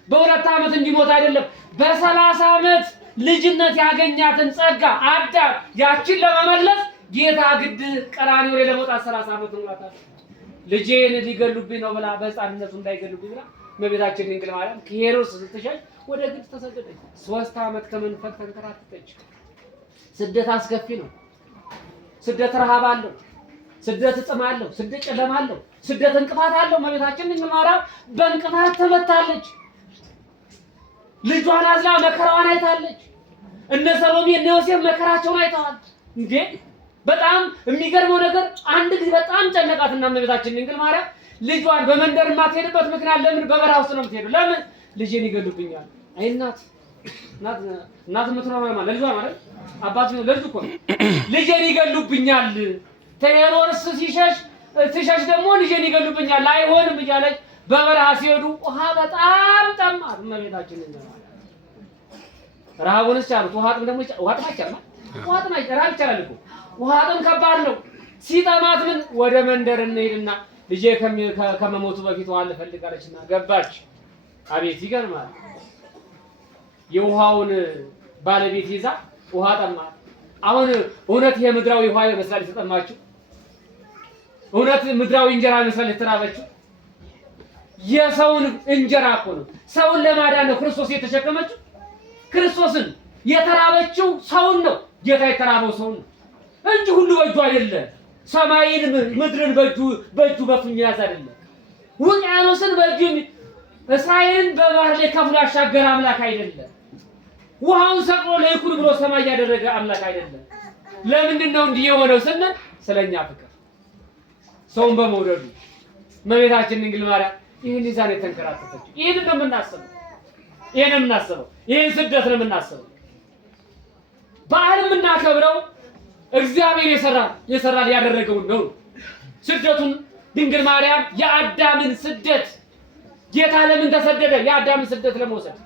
በሁለት ዓመት እንዲሞት አይደለም በ30 ዓመት ልጅነት ያገኛትን ጸጋ አዳም ያችን ለመመለስ ጌታ ግድ ቀራንዮ ላይ ለመውጣት 30 ዓመት ሞላታል። ልጄን ሊገሉብኝ ነው ብላ በሕፃንነቱ እንዳይገሉብኝ ብላ እመቤታችን ድንግል ማርያም ከሄሮድስ ስትሸሽ ወደ ግብፅ ተሰደደች። 3 ዓመት ከመንፈቅ ተንከራተተች። ስደት አስከፊ ነው። ስደት ረሃብ አለው። ስደት ጥም አለው። ስደት ጨለማ አለው። ስደት እንቅፋት አለው። እመቤታችን ድንግል ማርያም በእንቅፋት ተመታለች። ልጇን አዝላ መከራዋን አይታለች። እነ ሰሎሜ እነ ዮሴፍ መከራቸውን አይተዋል። እንዴ በጣም የሚገርመው ነገር አንድ ጊዜ በጣም ጨነቃትና እመቤታችን ድንግል ማርያም ልጇን በመንደር የማትሄድበት ምክንያት ለምን በበረሃ ውስጥ ነው የምትሄደው? ለምን ልጄን ይገሉብኛል። አይ እናት የምትኖረው ማለት ለልጇ ማለት አባት ነው ለልጁ እኮ ልጄን ይገሉብኛል። ሄሮድስ ሲሸሽ ደግሞ ልጄን ይገሉብኛል አይሆንም እያለች በበረሃ ሲሄዱ ውሃ በጣም ጠማት። እመቤታችን ነው ረሃቡንስ ቻሉት። ውሃ ጥም ደግሞ ውሃ ጥም አይቻልም። ውሃ ጥም አይቻልም። ረሃብ ይቻላል እኮ ውሃ ጥም ከባድ ነው። ሲጠማት ምን ወደ መንደር እንሄድና ልጄ ከመሞቱ በፊት ውሃ ልፈልጋለችና ገባች። አቤት ይገርማል። የውሃውን ባለቤት ይዛ ውሃ ጠማት። አሁን እውነት የምድራዊ ውሃ ይመስላል የተጠማችው? እውነት ምድራዊ እንጀራ ይመስላል የተራበችው? የሰውን እንጀራ እኮ ነው፣ ሰውን ለማዳን ነው ክርስቶስ የተሸከመችው። ክርስቶስን የተራበችው ሰውን ነው፣ ጌታ የተራበው ሰውን ነው እንጂ ሁሉ በእጁ አይደለም። ሰማይን ምድርን በእጁ በፍኝ ያዝ አይደለም። ውቅያኖስን በእጁ እስራኤልን በባህር ላይ ከፍሎ ያሻገረ አምላክ አይደለም። ውሃውን ሰቅሎ ለይኩን ብሎ ሰማይ ያደረገ አምላክ አይደለም። ለምንድን ነው እንዲህ የሆነው ስንል ስለኛ ፍቅር ሰውን በመውደዱ እመቤታችን ድንግል ማርያም ይህን ይዛ ነው የተንከራተተችው። ይህን ነው የምናስበው፣ ይህን ስደት ነው የምናስበው። በዓል የምናከብረው እግዚአብሔር የሰራል ያደረገውን ነው። ስደቱን ድንግል ማርያም የአዳምን ስደት ጌታ ለምን ተሰደደ? የአዳምን ስደት ለመውሰድ።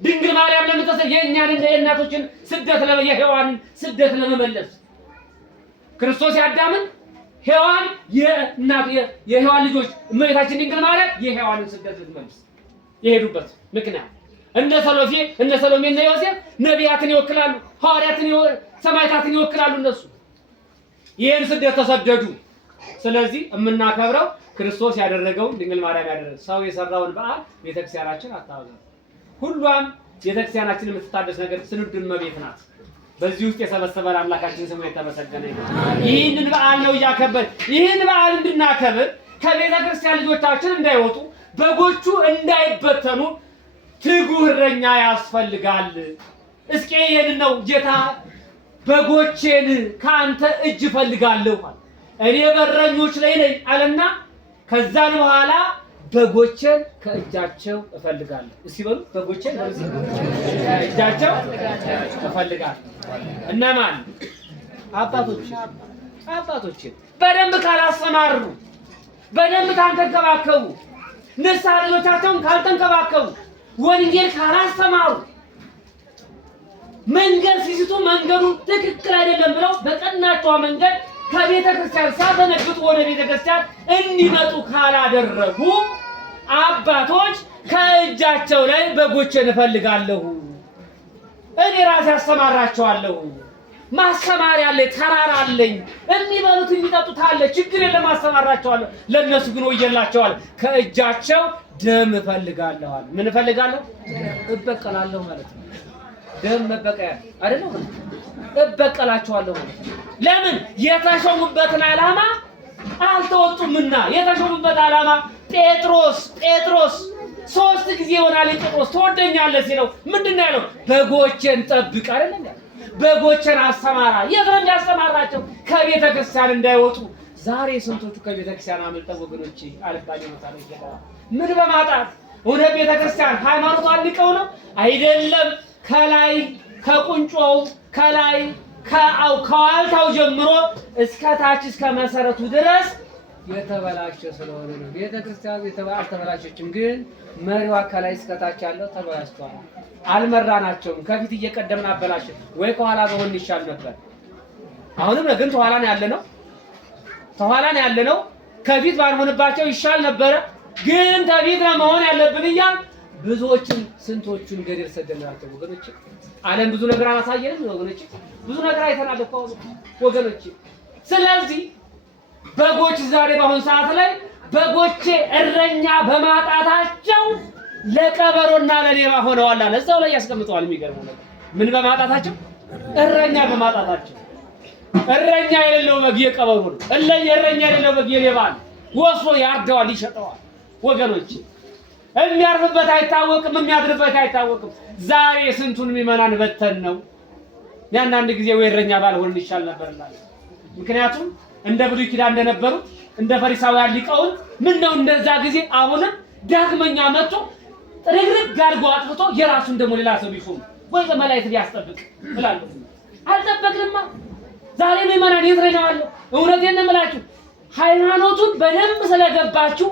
ድንግል ማርያም ለምን ተሰደደ? የእኛን የእናቶችን ስደት የሔዋንን ስደት ለመመለስ። ክርስቶስ የአዳምን ሔዋን የሔዋን ልጆች እመቤታችን ድንግል ማርያም የሔዋንን ስደት ልትመልስ የሄዱበት ምክንያት እነ ሰሎሜ እና ዮሴፍ ነቢያትን ይወክላሉ፣ ሐዋርያትን ሰማዕታትን ይወክላሉ። እነሱ ይሄን ስደት ተሰደዱ። ስለዚህ የምናከብረው ክርስቶስ ያደረገውን ድንግል ማርያም ያደረገው ሰው የሰራውን በዓል ቤተክርስቲያናችን አታውቅም። ሁሏም ቤተክርስቲያናችን የምትታደስ ነገር ስንዱ እመቤት ናት። በዚህ ውስጥ የሰበሰበን አምላካችን ስሙ የተመሰገነ ይሁን። ይህንን በዓል ነው እያከበር ይህን በዓል እንድናከብር ከቤተክርስቲያን ልጆቻችን እንዳይወጡ በጎቹ እንዳይበተኑ ትጉህ እረኛ ያስፈልጋል። እስኪ ይሄን ነው ጌታ በጎቼን ከአንተ እጅ እፈልጋለሁ እኔ በረኞች ላይ ነኝ አለና ከዛን በኋላ በጎቼን ከእጃቸው እፈልጋለሁ። እስኪ በሉ በጎቼን ከእጃቸው እፈልጋለሁ። እነማን? አባቶች በደንብ ካላሰማሩ፣ በደንብ ካልተንከባከቡ፣ ንስሐ ልጆቻቸውን ካልተንከባከቡ፣ ወንጌል ካላስተማሩ፣ መንገድ ሲስቱ መንገዱ ትክክል አይደለም ብለው በቀናቸው መንገድ ከቤተ ክርስቲያን ሳይደነግጡ ወደ ቤተ ክርስቲያን እንዲመጡ ካላደረጉ አባቶች ከእጃቸው ላይ በጎቼን እፈልጋለሁ፣ እኔ ራሴ አስተማራቸዋለሁ፣ ማስተማሪያ አለ፣ ተራራ አለኝ፣ የሚበሉት የሚጠጡት አለ፣ ችግር የለም አስተማራቸዋለሁ፣ ለነሱ ግን ወየላቸዋል፣ ከእጃቸው ደም እፈልጋለሁ አለ። ምን እፈልጋለሁ? እበቀላለሁ ማለት ነው። ደም መበቀያ አይደለም፣ እበቀላቸዋለሁ ማለት ነው። ለምን? የተሾሙበትን ዓላማ አልተወጡምና። የተሾሙበት ዓላማ ጴጥሮስ 3 ጊዜ ይሆናል ጴጥሮስ ትወደኛለህ ሲለው ምንድነው ያለው? በጎቼን ጠብቅ አይደለም ያለው፣ በጎቼን አስተማራ። የት ነው የሚያስተማራቸው? ከቤተ ክርስቲያን እንዳይወጡ። ዛሬ ስንቶቹ ከቤተ ክርስቲያን አመልጠው ወገኖቼ አልባሌ ቦታ ላይ ይገባሉ። ምን በማጣት? እውነት ቤተ ክርስቲያን ሃይማኖቷን ንቀው ነው አይደለም። ከላይ ከቁንጮው ከላይ ከዋልታው ጀምሮ እስከ ታች እስከ መሰረቱ ድረስ የተበላሸ ስለሆነ ነው። ቤተ ክርስቲያን አልተበላሸችም፣ ግን መሪዋ ከላይ እስከ ታች ያለው ተበላሽቷል። አልመራናቸውም። ከፊት እየቀደምን አበላሽ ወይ ከኋላ በሆን ይሻል ነበር። አሁንም ግን ተኋላ ነው ያለነው። ከፊት ባልሆንባቸው ይሻል ነበረ፣ ግን ከፊት ነው መሆን ያለብን እያል ስንቶቹን ገደል ሰደናቸው ወገኖች። ዓለም ብዙ ነገር አላሳየንም ወገኖች፣ ብዙ ነገር አይተናል እኮ ወገኖች። ስለዚህ በጎች ዛሬ በአሁን ሰዓት ላይ በጎቼ እረኛ በማጣታቸው ለቀበሮና ለሌባ ሆነዋል አለ። እዛው ላይ ያስቀምጠዋል። የሚገርመው ነገር ምን በማጣታቸው? እረኛ በማጣታቸው። እረኛ የሌለው በግ የቀበሮ ነው። እረኛ የሌለው በግ የሌባ ነው። ወስዶ ያርደዋል፣ ይሸጠዋል ወገኖች። የሚያርፍበት አይታወቅም፣ የሚያድርበት አይታወቅም። ዛሬ ስንቱን ምዕመናን በተን ነው። ያንዳንድ ጊዜ ወይ እረኛ ባልሆን ይሻል ነበርላል። ምክንያቱም እንደ ብሉይ ኪዳን እንደነበሩት እንደ ፈሪሳውያን ሊቃውንት ምን ነው እንደዛ ጊዜ አሁንም ዳግመኛ መጥቶ ጥርግርግ አድርጎ አጥፍቶ የራሱን ደግሞ ሌላ ሰው ቢሾም ወይ በመላእክት ቢያስጠብቅ እላለሁ። አልጠበቅንማ። ዛሬ ምዕመናን የት ነው ያለው? እውነቴን ነው የምላችሁ። ሃይማኖቱን በደንብ ስለገባችሁ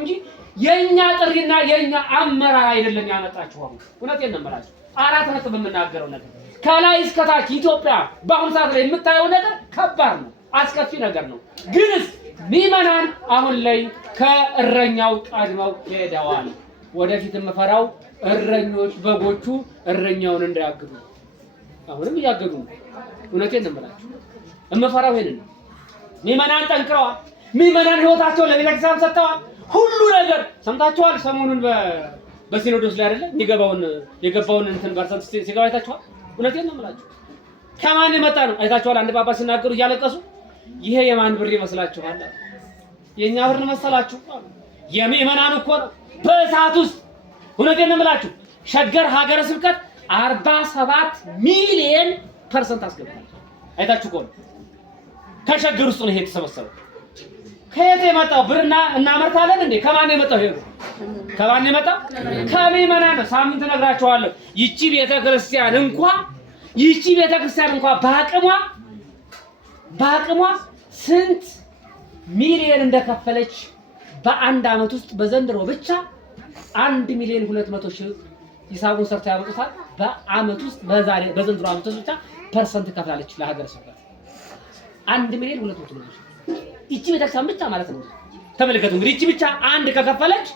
እንጂ የኛ ጥሪና የኛ አመራር አይደለም ያመጣችሁ። አሁን እውነቴን ነው የምላችሁ። 4 ነጥብ የምናገረው ነገር ከላይ እስከ ታች ኢትዮጵያ በአሁኑ ሰዓት ላይ የምታየው ነገር ከባድ ነው፣ አስከፊ ነገር ነው። ግንስ ምዕመናን አሁን ላይ ከእረኛው ቀድመው ሄደዋል። ወደፊት የምፈራው እረኞች በጎቹ እረኛውን እንዳያግዱ፣ አሁንም እያገዱ ነው። እውነቴን ነው የምላችሁ፣ የምፈራው ይሄንን ነው። ምዕመናን ጠንክረዋል። ምዕመናን ህይወታቸውን ለቤተክርስቲያን ሰጥተዋል። ሁሉ ነገር ሰምታችኋል። ሰሞኑን በሲኖዶስ ላይ አይደለ የገባውን እንትን ፐርሰንት ሲገባ አይታችኋል። እውነቴን ነው የምላችሁ። ከማን የመጣ ነው አይታችኋል። አንድ ጳጳስ ሲናገሩ እያለቀሱ ይሄ የማን ብር ይመስላችኋል? የኛ ብር መሰላችሁ? የምዕመናን እኮ ነው በእሳት ውስጥ። እውነቴን ነው የምላችሁ። ሸገር ሀገረ ስብከት 47 ሚሊዮን ፐርሰንት አስገብታለች። አይታችሁ ከሆነ ከሸገር ውስጥ ነው ይሄ የተሰበሰበው። ከየት የመጣው ብርና እናመርታለን እንዴ? ከማን የመጣው ይሄ? ከማን የመጣው? ከምዕመናን ነው። ሳምንት ነግራችኋለሁ። ይቺ ቤተክርስቲያን እንኳን በአቅሟ ስንት ሚሊዮን እንደከፈለች በአንድ አመት ውስጥ በዘንድሮ ብቻ 1,200,000 ሂሳቡን ሰርተው ያመጡታል። በአመት ውስጥ በዘንድሮ አመት ውስጥ ብቻ ፐርሰንት ከፍላለች ለሀገረ ስብከት 1,200,000 ይቺ ቤተክርስቲያን ብቻ ማለት ነው። ተመልከቱ እንግዲህ ይቺ ብቻ አንድ ከከፈለች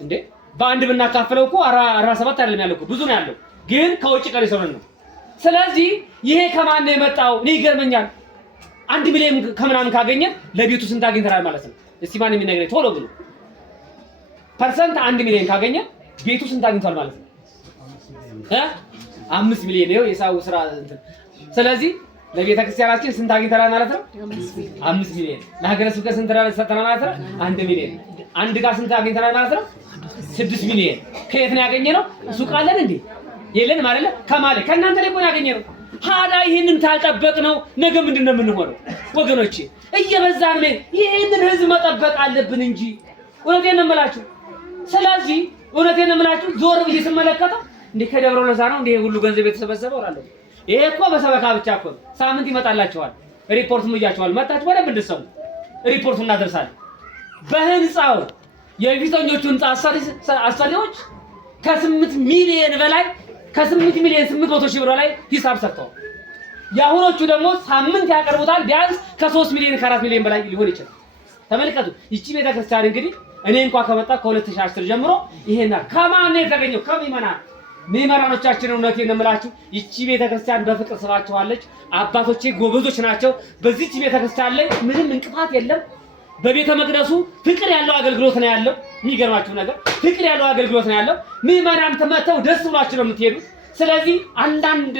እንዴ በአንድ ብናካፍለው እኮ 47 አይደለም ያለው እኮ ብዙ ነው ያለው፣ ግን ከውጭ ቀሪ ሰው ነው። ስለዚህ ይሄ ከማን ነው የመጣው? እኔ ይገርመኛል። 1 ሚሊዮን ከምናምን ካገኘ ለቤቱ ስንት አግኝተናል ማለት ነው? እስቲ ማን የሚነግረኝ ቶሎ ብሎ ፐርሰንት 1 ሚሊዮን ካገኘ ቤቱ ስንት አግኝቷል ማለት ነው? 5 ሚሊዮን ነው የሳው ስራ እንትን። ስለዚህ ለቤተ ክርስቲያናችን ስንት አግኝተናል ማለት ነው? 5 ሚሊዮን። ለሀገረ ስብከት ስንት ሰጥተናል ማለት ነው? 1 ሚሊዮን። አንድ ጋር ስንት አግኝተናል ማለት ነው? 6 ሚሊዮን። ከየት ነው ያገኘነው? ሱቅ አለን እንዴ? የለንም አይደለ? ከማለ ከእናንተ ላይ ቆይ ያገኘነው። ታዲያ ይሄንን ታልጠበቅነው ነገ ምንድነው የምንሆነው? ወገኖቼ እየበዛን ነው። ይሄንን ህዝብ መጠበቅ አለብን እንጂ እውነቴን ነው የምላችሁ። ስለዚህ እውነቴን ነው የምላችሁ። ዞር ብዬ ስመለከተው እንዴ ከደብረ ለዛ ነው እንዴ ሁሉ ገንዘብ የተሰበሰበው እላለሁ። ይሄ እኮ በሰበካ ብቻ እኮ ሳምንት ይመጣላችኋል። ሪፖርቱም እያችኋል። መጣችሁ በደንብ እንድትሰሙ ሪፖርቱን እናደርሳለን። በህንጻው የፊተኞቹ ህንጻ አሰሪዎች ከ8 ሚሊዮን በላይ ከ8 ሚሊዮን 800 ሺህ ብር በላይ ሂሳብ ሰርተዋል። የአሁኖቹ ደግሞ ሳምንት ያቀርቡታል። ቢያንስ ከ3 ሚሊዮን ከ4 ሚሊዮን በላይ ሊሆን ይችላል። ተመልከቱ። ይቺ ቤተክርስቲያን እንግዲህ እኔ እንኳን ከመጣ ከ2010 ጀምሮ ይሄና ከማን ነው የተገኘው? ምዕመናኖቻችን እውነቴን ነው የምላችሁ። ይቺ ቤተክርስቲያን በፍቅር ስራቸዋለች። አባቶቼ ጎበዞች ናቸው። በዚህች ቤተክርስቲያን ላይ ምንም እንቅፋት የለም። በቤተ መቅደሱ ፍቅር ያለው አገልግሎት ነው ያለው። የሚገርማችሁ ነገር ፍቅር ያለው አገልግሎት ነው ያለው። ምዕመናን ተመተው ደስ ብሏችሁ ነው የምትሄዱት። ስለዚህ አንዳንድ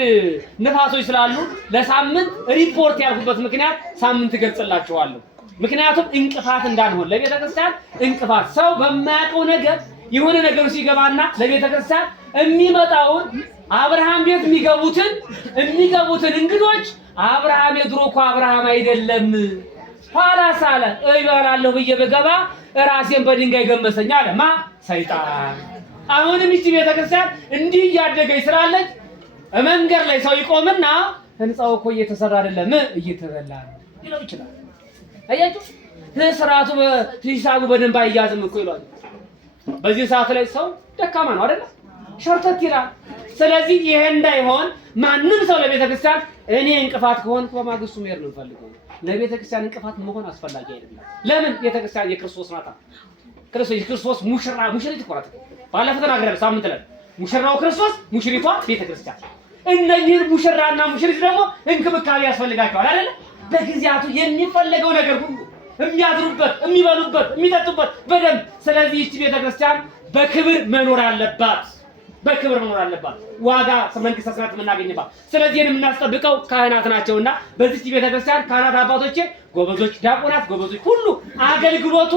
ንፋሶች ስላሉ ለሳምንት ሪፖርት ያልኩበት ምክንያት ሳምንት ገልጽላችኋለሁ። ምክንያቱም እንቅፋት እንዳንሆን ለቤተክርስቲያን እንቅፋት ሰው በማያውቀው ነገር የሆነ ነገር ሲገባና ለቤተክርስቲያን የሚመጣውን አብርሃም ቤት የሚገቡትን እንግዶች አብርሃም የድሮ እኮ አብርሃም አይደለም ኋላ ሳለ እበላለሁ ብዬ በገባ ራሴን በድንጋይ ገመሰኝ አለ ማ ሰይጣን። አሁንም ይቺ ቤተክርስቲያን እንዲህ እያደገች ስላለች መንገድ ላይ ሰው ይቆምና ህንጻው እኮ እየተሰራ አይደለም እየተበላ ነው ይለው ይችላል። አያችሁ ስርዓቱ በሂሳቡ በደንብ አይያዝም እኮ ይላል። በዚህ ሰዓት ላይ ሰው ደካማ ነው አይደል? ሸርተት ይላል። ስለዚህ ይሄ እንዳይሆን ማንም ሰው ለቤተክርስቲያን እኔ እንቅፋት ከሆንኩ በማግስቱ መሄድ ነው ፈልገው። ለቤተክርስቲያን እንቅፋት መሆን አስፈላጊ አይደለም። ለምን? ቤተክርስቲያን የክርስቶስ ናት። ክርስቶስ ሙሽሪት እኮ ናት። ባለፈው ተናግረናል ሳምንት ላይ ሙሽራው ክርስቶስ፣ ሙሽሪቷ ቤተክርስቲያን። እነኚህ ሙሽራና ሙሽሪት ደግሞ እንክብካቤ ያስፈልጋቸዋል አይደል? በጊዜያቱ የሚፈለገው ነገር ሁሉ የሚያድሩበት፣ የሚበሉበት፣ የሚጠጡበት በደንብ። ስለዚህ ይህች ቤተክርስቲያን በክብር መኖር አለባት። ዋጋ መንግስተ ሰማያት የምናገኝባት። ስለዚህ የምናስጠብቀው ካህናት ናቸውና በዚህች ቤተክርስቲያን ካህናት አባቶቼ ጎበዞች፣ ዲያቆናት ጎበዞች ሁሉ አገልግሎቱ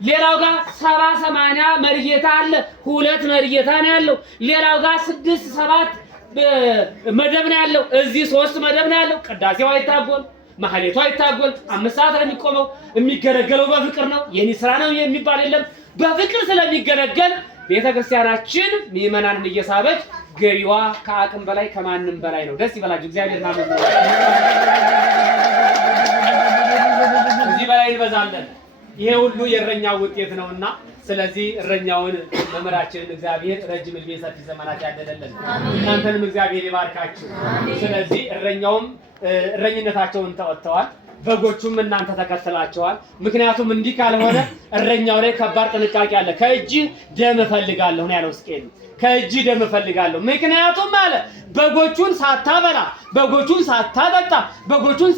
ሌላው ጋር 70-80 መርጌታ አለ። 2 መርጌታ ነው ያለው። ሌላው ጋር 6-7 መደብ ነው ያለው። እዚህ 3 መደብ ነው ያለው። ቅዳሴው አይታጎል፣ ማህሌቱ አይታጎል። 5 ሰዓት ነው የሚቆመው። የሚገለገለው በፍቅር ነው። የኔ ስራ ነው የሚባል የለም። በፍቅር ስለሚገለገል ቤተክርስቲያናችን ምዕመናንን እየሳበች ገቢዋ ከአቅም በላይ ከማንም በላይ ነው። ደስ ይበላችሁ። እግዚአብሔር ታመነ እዚህ በላይ እንበዛለን። ይሄ ሁሉ የእረኛ ውጤት ነውና ስለዚህ እረኛውን መምህራችንን እግዚአብሔር ረጅም ዕድሜ ሰፊ ዘመናት ያደለልን፣ እናንተንም እግዚአብሔር ይባርካችሁ። ስለዚህ እረኛውም እረኝነታቸውን ተወጥተዋል፣ በጎቹም እናንተ ተከትላቸዋል። ምክንያቱም እንዲህ ካልሆነ እረኛው ላይ ከባድ ጥንቃቄ አለ። ከእጅ ደም እፈልጋለሁ ነው ያለው ሕዝቅኤል። ከእጅ ደም እፈልጋለሁ። ምክንያቱም አለ በጎቹን ሳታበላ፣ በጎቹን ሳታጠጣ፣ በጎቹን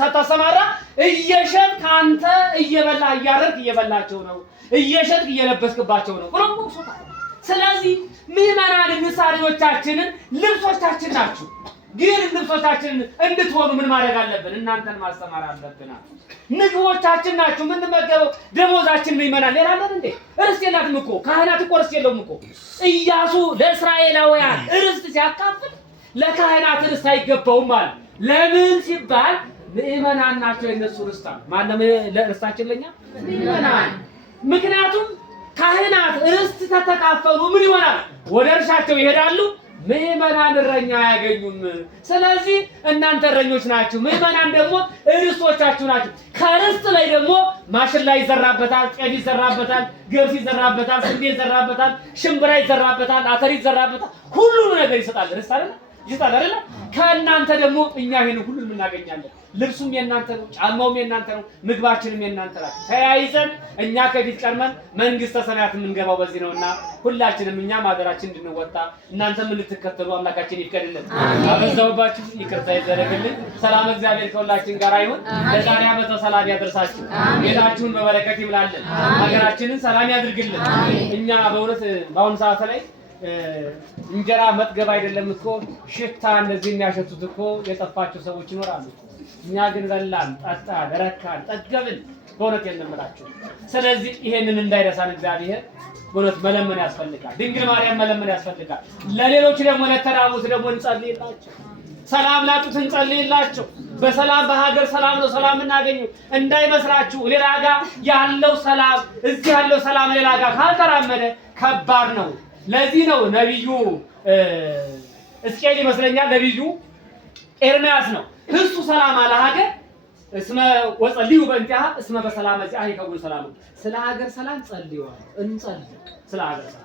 ሳታሰማራ እየሸጥክ አንተ እየበላ እያረድክ እየበላቸው ነው፣ እየሸጥክ እየለበስክባቸው ነው ብሎ ሞክሶታል። ስለዚህ ምዕመናን ምሳሌዎቻችንን ልብሶቻችን ናችሁ። ግን ልብሶቻችን እንድትሆኑ ምን ማድረግ አለብን? እናንተን ማስተማር አለብን። ምግቦቻችን ናችሁ የምንመገበው፣ ደሞዛችን ምዕመናን። ሌላ አለን እንዴ? ርስት የላትም እኮ ካህናት እኮ ርስት የለውም እኮ። ኢያሱ ለእስራኤላውያን ርስት ሲያካፍል ለካህናት ርስት አይገባውም አለ። ለምን ሲባል ምዕመናን ናቸው የነሱ ርስት። ማነው ለርስታችን? ለኛ ምዕመናን። ምክንያቱም ካህናት ርስት ተተካፈሉ ምን ይሆናል? ወደ እርሻቸው ይሄዳሉ። ምዕመናን እረኛ አያገኙም። ስለዚህ እናንተ እረኞች ናችሁ፣ ምዕመናን ደግሞ ርስቶቻችሁ ናችሁ። ከርስት ላይ ደግሞ ማሽላ ይዘራበታል፣ ጤፍ ይዘራበታል፣ ገብስ ይዘራበታል፣ ስንዴ ይዘራበታል፣ ሽምብራ ይዘራበታል፣ አተር ይዘራበታል። ሁሉም ነገር ይሰጣል። ርስት አይደል? ይሰጣል አይደል? ከእናንተ ደግሞ እኛ ይሄን ሁሉንም እናገኛለን። ልብሱም የእናንተ ነው፣ ጫማውም የእናንተ ነው፣ ምግባችንም የእናንተ ነው። ተያይዘን እኛ ከፊት ቀድመን መንግስተ ሰማያት የምንገባው በዚህ ነውና ሁላችንም እኛ ማደራችን እንድንወጣ እናንተም እንድትከተሉ አምላካችን ይፍቀድልን። አበዛውባችሁ ይቅርታ ይደረግልን። ሰላም እግዚአብሔር ከሁላችን ጋር ይሁን። ለዛሬ ዓመት ሰላም ያደርሳችሁ፣ ቤታችሁን በበረከት ይምላልን፣ ሀገራችንን ሰላም ያድርግልን። እኛ በእውነት በአሁኑ ሰዓት ላይ እንጀራ መጥገብ አይደለም እኮ ሽታ እንደዚህ የሚያሸቱት እኮ የጠፋቸው ሰዎች ይኖራሉ። እኛ ግን በላን፣ ጠጣን፣ ረካን፣ ጠገብን። በእውነት የለምላችሁ። ስለዚህ ይሄንን እንዳይረሳን እግዚአብሔር በእውነት መለመን ያስፈልጋል። ድንግል ማርያም መለመን ያስፈልጋል። ለሌሎች ደግሞ ለተራቡት ደግሞ እንጸልይላቸው፣ ሰላም ላጡት እንጸልይላቸው። በሰላም በሀገር ሰላም ነው ሰላም እናገኘው እንዳይመስላችሁ። ሌላ ጋር ያለው ሰላም እዚህ ያለው ሰላም ሌላ ጋር ካልተራመደ ከባድ ነው። ለዚህ ነው ነብዩ ሕዝቅኤል ይመስለኛል ነብዩ ኤርምያስ ነው ህሱ ሰላም አለ ሀገር እስመ ወጸልዩ በእንቲሃ እስመ በሰላም እዚያ ይከውን ሰላም። ስለ ሀገር ሰላም ጸልዩዋል። እንጸልይ ስለ ሀገር ሰላም።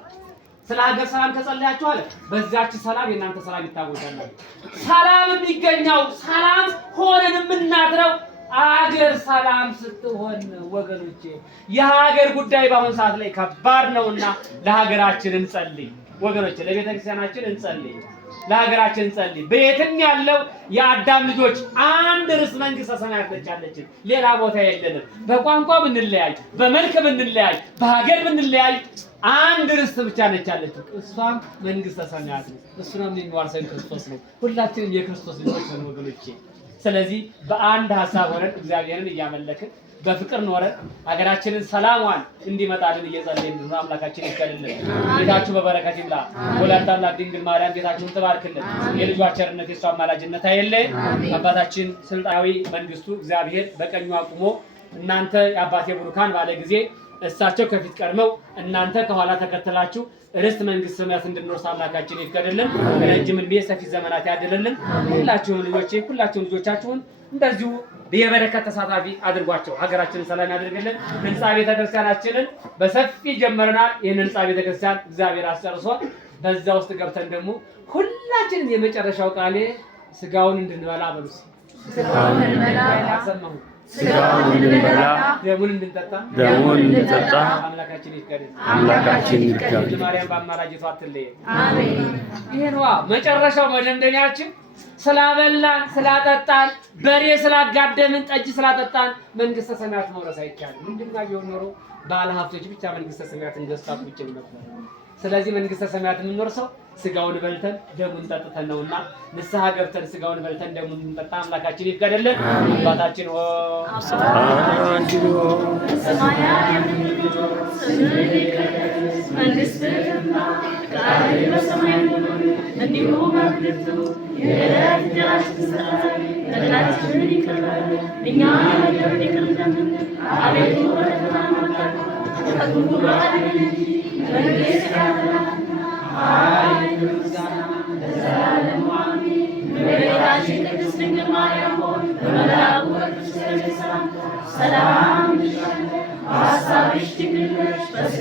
ስለ ሀገር ሰላም ከጸለያችሁ አለ በዛች ሰላም የእናንተ ሰላም ይታወጃል። ሰላም የሚገኘው ሰላም ሆነን የምናድረው አገር ሰላም ስትሆን ወገኖቼ። የሀገር ጉዳይ በአሁኑ ሰዓት ላይ ከባድ ነውና ለሀገራችን እንጸልይ ወገኖቼ። ለቤተ ክርስቲያናችን እንጸልይ፣ ለሀገራችን እንጸልይ። በየትም ያለው የአዳም ልጆች አንድ ርስ መንግስተ ሰማያት ነች ያለችን፣ ሌላ ቦታ የለንም። በቋንቋ ብንለያይ፣ በመልክ ብንለያይ፣ በሀገር ብንለያይ አንድ ርስት ብቻ ነች ያለችው፣ እሷም መንግስተ ሰማያት ነው። እሱንም የሚዋርሰን ክርስቶስ ነው። ሁላችንም የክርስቶስ ልጆች ነን ወገኖቼ። ስለዚህ በአንድ ሀሳብ ሆነን እግዚአብሔርን እያመለክን በፍቅር ኖረን ሀገራችንን ሰላሟን እንዲመጣልን እየጸለይን ነው። አምላካችን ይከልልን፣ ቤታችሁ በበረከት ይምላ። ወላዲተ አምላክ ድንግል ማርያም ቤታችሁን ትባርክልን። የልጇ ቸርነት የሷ አማላጅነት አይለየን። አባታችን ስልጣናዊ መንግስቱ እግዚአብሔር በቀኙ አቁሞ እናንተ የአባቴ ቡሩካን ባለ ጊዜ እሳቸው ከፊት ቀድመው እናንተ ከኋላ ተከተላችሁ ርስት መንግስተ ሰማያት እንድንወርስ አምላካችን ይፍቀድልን። ረጅም ዕድሜ ሰፊ ዘመናት ያድልልን። ሁላችሁም ልጆቼ ሁላችሁም ልጆቻችሁን እንደዚሁ የበረከት ተሳታፊ አድርጓቸው። ሀገራችንን ሰላም ያድርግልን። ህንጻ ቤተክርስቲያናችንን በሰፊ ጀመረናል። ይህን ህንጻ ቤተክርስቲያን እግዚአብሔር አስጨርሷል። በዛ ውስጥ ገብተን ደግሞ ሁላችንም የመጨረሻው ቃሌ ስጋውን እንድንበላ በሉስ ስጋውን እንበላ ሰማሁ ስጋውን እንድንበላ ደሙን እንድንጠጣ አምላካችን ይፍቀድልን። አምላካችን ይፍቀድልን። ማርያም በአማላጅቷ አትለየን። አሜን። ይሄ ነው መጨረሻው መደምደሚያችን። ስላበላን ስላጠጣን በሬ ስላጋደምን ጠጅ ስላጠጣን መንግስተ ሰማያት መውረስ አይቻልም። ምንድነው ቢሆን ኖሮ ባለ ሀብቶች ብቻ መንግስተ ሰማያትን ገዝተው ቁጭ ነበር። ስለዚህ መንግስተ ሰማያት የምንወርሰው ስጋውን በልተን ደሙን ጠጥተን ነውና ንስሐ ገብተን ስጋውን በልተን ደሙን እንጠጣ። አምላካችን ይፍቀድልን። አባታችን ሰላም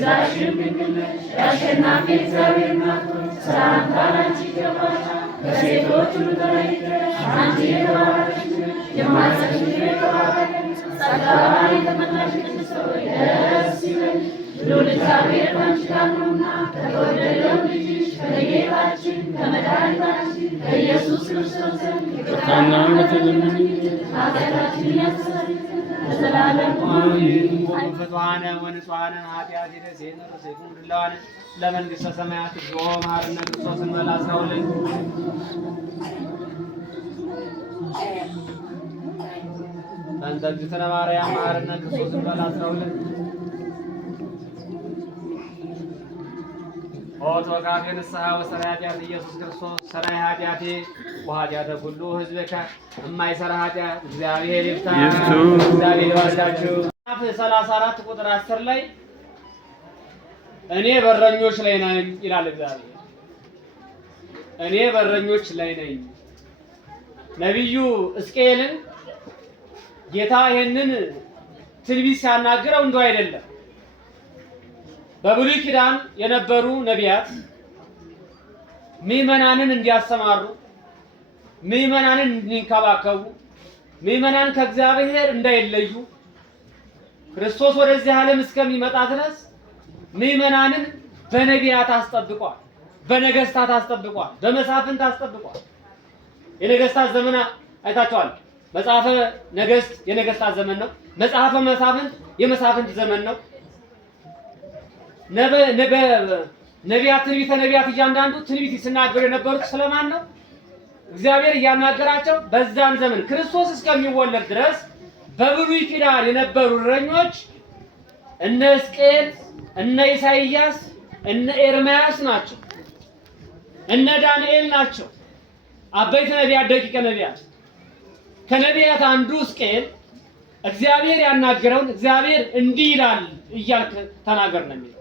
በሥጋሽም ድንግል ነሽ። የአሸናፊ እግዚአብሔር እናት ሆይ ሰላምታ ላንቺ ይገባሻል። ከሴቶች ሁሉ ተለይተሽ አንቺ የተባረክሽ ነሽ። የማኅፀንሽ ፍሬ የተባረከ ነው። ጸጋን የተመላሽ ቅድስት ሆይ ደስ ይበልሽ፣ ልዑል እግዚአብሔር ከአንቺ ጋር ነውና ከተወደደው ልጅሽ ከጌታችን ከመድኃኒታችን ከኢየሱስ ክርስቶስ ዘንድ ይቅርታና ምሕረትን ለምኝልን ኃጢአታችንን ያስተሰርይ ዘንድ ለዘላለሙ አሜን። ፍጡሃነ ወንጹሃነ ኃጢአት ይደሴነ ርሴኩ ድለዋነ ለመንግሥተ ሰማያት እግዚኦ መሐረነ ክርስቶስ እንበል 12 በእንተ እግዝእትነ ማርያም መሐረነ ክርስቶስ እንበል 12 ኦቶ ካፌ ንስሐ ወሰራ ኃጢአት ኢየሱስ ክርስቶስ ሰራይ ኃጢአቴ ወኃጢአተ ኩሉ ሕዝብከ የማይሰራ ኃጢአት እግዚአብሔር ይፍታ። እግዚአብሔር ይባርካችሁ። 34 ቁጥር 10 ላይ እኔ በረኞች ላይ ነኝ ይላል እግዚአብሔር። እኔ በረኞች ላይ ነኝ። ነቢዩ ሕዝቅኤልን ጌታ ይህንን ትንቢት ሲያናግረው እንደው አይደለም። በብሉይ ኪዳን የነበሩ ነቢያት ምዕመናንን እንዲያስተማሩ፣ ምዕመናንን እንዲንከባከቡ፣ ምዕመናን ከእግዚአብሔር እንዳይለዩ ክርስቶስ ወደዚህ ዓለም እስከሚመጣ ድረስ ምዕመናንን በነቢያት አስጠብቋል፣ በነገስታት አስጠብቋል፣ በመሳፍንት አስጠብቋል። የነገስታት ዘመን አይታችኋል። መጽሐፈ ነገስት የነገስታት ዘመን ነው። መጽሐፈ መሳፍንት የመሳፍንት ዘመን ነው። ነቢያት ትንቢተ ነቢያት እያንዳንዱ ትንቢት ሲናገሩ የነበሩት ስለማን ነው? እግዚአብሔር እያናገራቸው በዛን ዘመን ክርስቶስ እስከሚወለድ ድረስ በብሉይ ኪዳን የነበሩ እረኞች እነ ሕዝቅኤል፣ እነ ኢሳይያስ፣ እነ ኤርምያስ ናቸው። እነ ዳንኤል ናቸው። አበይት ነቢያት፣ ደቂቀ ነቢያት። ከነቢያት አንዱ ሕዝቅኤል እግዚአብሔር ያናገረውን እግዚአብሔር እንዲህ ይላል እያልክ ተናገር ነው የሚለው።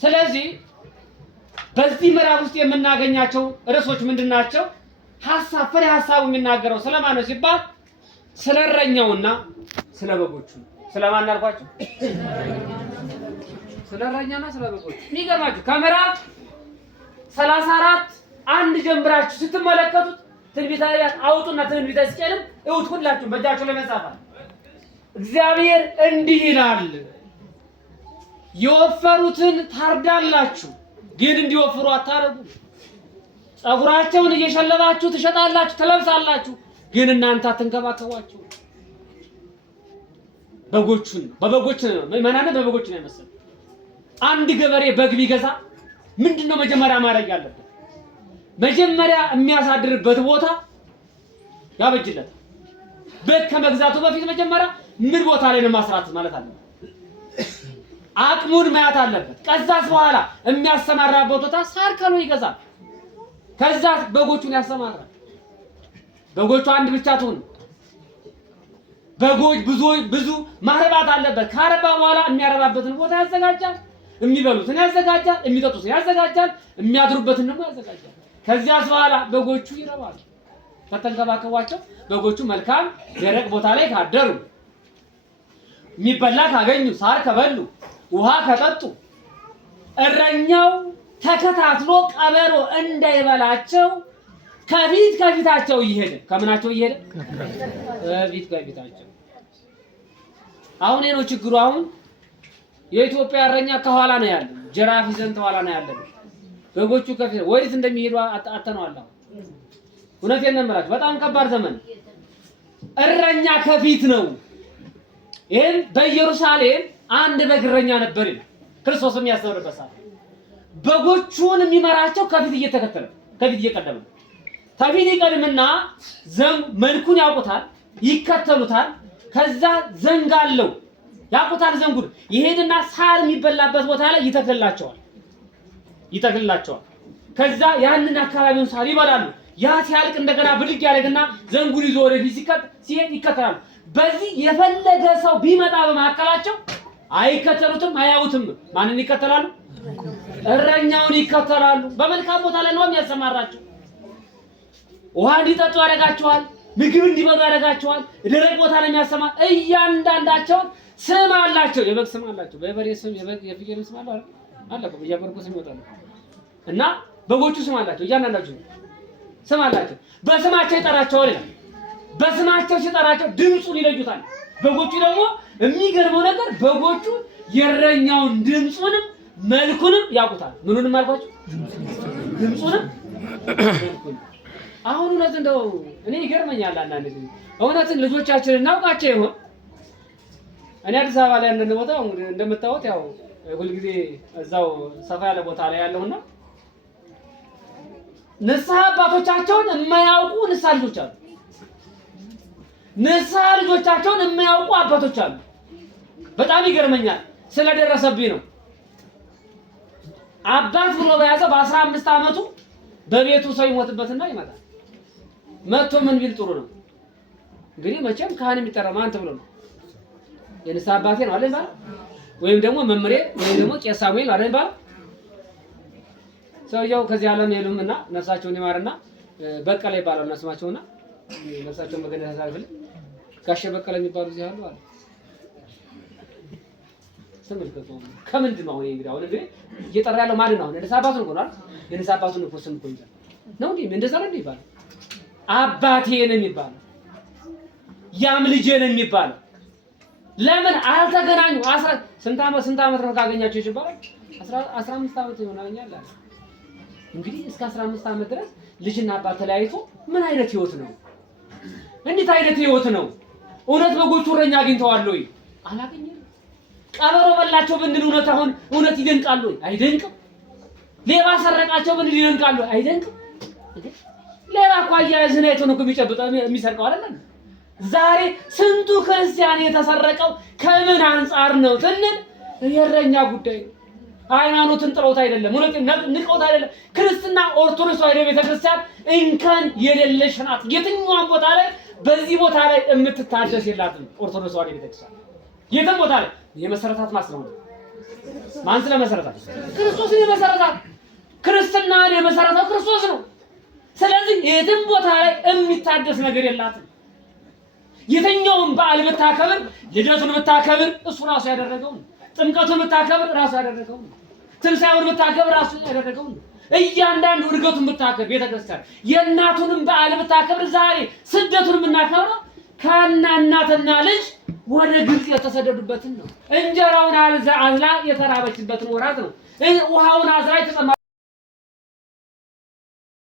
ስለዚህ በዚህ ምዕራፍ ውስጥ የምናገኛቸው ርዕሶች ምንድናቸው? ሐሳብ ፍሬ ሐሳቡ የሚናገረው ስለማን ነው ሲባል ስለ እረኛውና ስለ በጎቹ። ስለማን አልኳችሁ? ስለ እረኛና ስለ በጎቹ። የሚገርማችሁ ከምዕራፍ 34 አንድ ጀምራችሁ ስትመለከቱት ትንቢተ ነቢያት አውጡና ትንቢተ ሕዝቅኤልን እውት ሁላችሁ በእጃችሁ ላይ መጻፍ አለ። እግዚአብሔር እንዲህ ይላል፣ የወፈሩትን ታርዳላችሁ፣ ግን እንዲወፍሩ አታረጉ። ጸጉራቸውን እየሸለባችሁ ትሸጣላችሁ፣ ትለብሳላችሁ፣ ግን እናንተ አትንከባከቧቸው። በጎቹን በበጎች ነው ምዕመናንን በበጎች ነው የመሰለው። አንድ ገበሬ በግ ቢገዛ ምንድነው መጀመሪያ ማድረግ ያለበት? መጀመሪያ የሚያሳድርበት ቦታ ያበጅለታል። በግ ከመግዛቱ በፊት መጀመሪያ ምን ቦታ ላይ ነው ማስራት ማለት አለበት። አቅሙን ማያት አለበት። ከዛስ በኋላ የሚያሰማራበት ቦታ ሳር ከሎ ይገዛል። ከዛ በጎቹን ያሰማራል። በጎቹ አንድ ብቻ ትሁን፣ በጎች ብዙ ማረባት አለበት። ካረባ በኋላ የሚያረባበትን ቦታ ያዘጋጃል። የሚበሉትን ያዘጋጃል፣ የሚጠጡትን ያዘጋጃል፣ የሚያድሩበትን ደግሞ ያዘጋጃል። ከዚያስ በኋላ በጎቹ ይረባሉ። ከተንከባከቧቸው በጎቹ መልካም ደረቅ ቦታ ላይ ካደሩ፣ የሚበላ ካገኙ፣ ሳር ከበሉ፣ ውሃ ከጠጡ፣ እረኛው ተከታትሎ ቀበሮ እንዳይበላቸው ከፊት ከፊታቸው እየሄደ ከምናቸው እየሄደ ከፊት ከፊታቸው። አሁን ነው ችግሩ። አሁን የኢትዮጵያ እረኛ ከኋላ ነው ያለው፣ ጅራፍ ይዘን ከኋላ ነው ያለው። በጎቹ ከፊት ወዴት እንደሚሄዱ አተነዋል። እውነቴን ነው የምላችሁ፣ በጣም ከባድ ዘመን። እረኛ ከፊት ነው። ይሄን በኢየሩሳሌም አንድ በግ እረኛ ነበር ይላል ክርስቶስ የሚያስተምርበት ሰዓት። በጎቹን የሚመራቸው ከፊት እየተከተለ ከፊት እየቀደመ ከፊት ይቀድምና መልኩን ያውቁታል፣ ይከተሉታል። ከዛ ዘንግ አለው ያውቁታል። ዘንጉን ይሄድና ሳር የሚበላበት ቦታ ላይ ይተክልላቸዋል። ከዛ ያንን አካባቢውን ሳር ይበላሉ። ያ ሲያልቅ እንደገና ብድግ ያደርግና ዘንጉን ይዞ ወደፊት ሲሄድ ይከተላሉ። በዚህ የፈለገ ሰው ቢመጣ በመካከላቸው አይከተሉትም፣ አያዩትም። ማንን ይከተላሉ? እረኛውን ይከተላሉ። በመልካም ቦታ ላይ ነው የሚያሰማራቸው። ውሃ እንዲጠጡ ያደርጋቸዋል፣ ምግብ እንዲበሉ ያደርጋቸዋል። ደረቅ ቦታ ላይ የሚያሰማ እያንዳንዳቸውን ስም አላቸው። የበግ ስም አላቸው። በበሬ ስም፣ የበግ የፍየል ስም አለ እኮ በየበርኩ ስም ይወጣሉ። እና በጎቹ ስም አላቸው። እያንዳንዳቸው ስም አላቸው። በስማቸው ይጠራቸዋል ይላል። በስማቸው ሲጠራቸው ድምፁን ይለዩታል። በጎቹ ደግሞ የሚገርመው ነገር በጎቹ የእረኛውን ድምፁንም መልኩንም ያውቁታል። ምኑንም አልኳቸው? ድምፁንም መልኩንም። አሁን እውነት እንደው እኔ ይገርመኛል አንዳንድ ጊዜ እውነትን ልጆቻችንን እናውቃቸው ይሆን? እኔ አዲስ አበባ ላይ አንዳንድ ቦታ እንደምታዩት ያው ሁልጊዜ እዛው ሰፋ ያለ ቦታ ላይ ያለውና ንስሐ አባቶቻቸውን የማያውቁ ንስሐ ልጆች አሉ። ንስሐ ልጆቻቸውን የማያውቁ አባቶች አሉ። በጣም ይገርመኛል። ስለደረሰብኝ ነው። አባት ብሎ በያዘ በ15 ዓመቱ በቤቱ ሰው ይሞትበትና ይመጣል። መጥቶ ምን ቢል ጥሩ ነው እንግዲህ መቼም ካህን የሚጠራ ማን ተብሎ ነው? የንስሐ አባቴ ነው አይደል ባል፣ ወይም ደግሞ መምሬ ወይም ደግሞ ቄስ ሳሙኤል አይደል ባል። ሰውየው ከዚህ ዓለም የሉምና ነፍሳቸውን ይማርና በቀለ ይባላል እና ስማቸውና ነፍሳቸውን በገነት ያሳርፍልን። ጋሼ በቀለ የሚባሉ እዚህ አሉ አለ። ተመልከቱ ከምንድን ነው እንግዲህ አሁን እንግዲህ እየጠራ ያለው ማለት ነው። የንስሐ አባቱን ነው አይደል? የንስሐ አባቱን እኮ ስም እኮ ይላል ነው እንዴ? እንደዛ ነው ይባላል። አባቴ ነው የሚባለው፣ ያም ልጄ ነው የሚባለው። ለምን አልተገናኙ? ስንት ዓመት ነው ካገኛቸው ይባላል? 15 ዓመት ይሆናል አለ። እንግዲህ እስከ 15 ዓመት ድረስ ልጅና አባት ተለያይቶ ምን አይነት ህይወት ነው? እንዴት አይነት ህይወት ነው? እውነት በጎቹ እረኛ አግኝተዋል ወይ? አላገኘም። ቀበሮ በላቸው ብንል እውነት አሁን እውነት ይደንቃል ወይ? አይደንቅም። ሌባ ሰረቃቸው ብንል ይደንቃል ወይ? አይደንቅም። ሌባ እኮ አያያዝን አይቶ ነው የሚጨብጠው የሚሰርቀው አይደለም። ዛሬ ስንቱ ክርስቲያን የተሰረቀው ከምን አንጻር ነው ስንል የእረኛ ጉዳይ ነው። ሃይማኖትን ጥለውት አይደለም፣ እውነት ንቀውት አይደለም። ክርስትና ኦርቶዶክስ ተዋሕዶ ቤተክርስቲያን እንከን የሌለሽ ናት። የትኛውም ቦታ ላይ በዚህ ቦታ ላይ የምትታደስ የላትም ኦርቶዶክስ ተዋሕዶ ቤተክርስቲያን የትም ቦታ ላይ። የመሰረታት ማስረው ማን ስለመሰረታት? ክርስቶስ የመሰረታት። ክርስትናን የመሰረተው ክርስቶስ ነው። ስለዚህ የትም ቦታ ላይ የሚታደስ ነገር የላትም። የትኛውም በዓል ብታከብር፣ ልደቱን ብታከብር እሱ ራሱ ያደረገው ነው። ጥምቀቱን ብታከብር ራሱ ያደረገው ነው። ትንሣኤውን ብታከብር ራሱ ያደረገው ነው። እያንዳንዱ እርገቱን ብታከብር ቤተክርስቲያን የእናቱንም በዓል ብታከብር ዛሬ ስደቱን የምናከብረው ከእናትና ልጅ ወደ ግብጽ የተሰደዱበትን ነው። እንጀራውን አዝላ የተራበችበትን ወራት ነው። ውሃውን አዝላ የተጠማ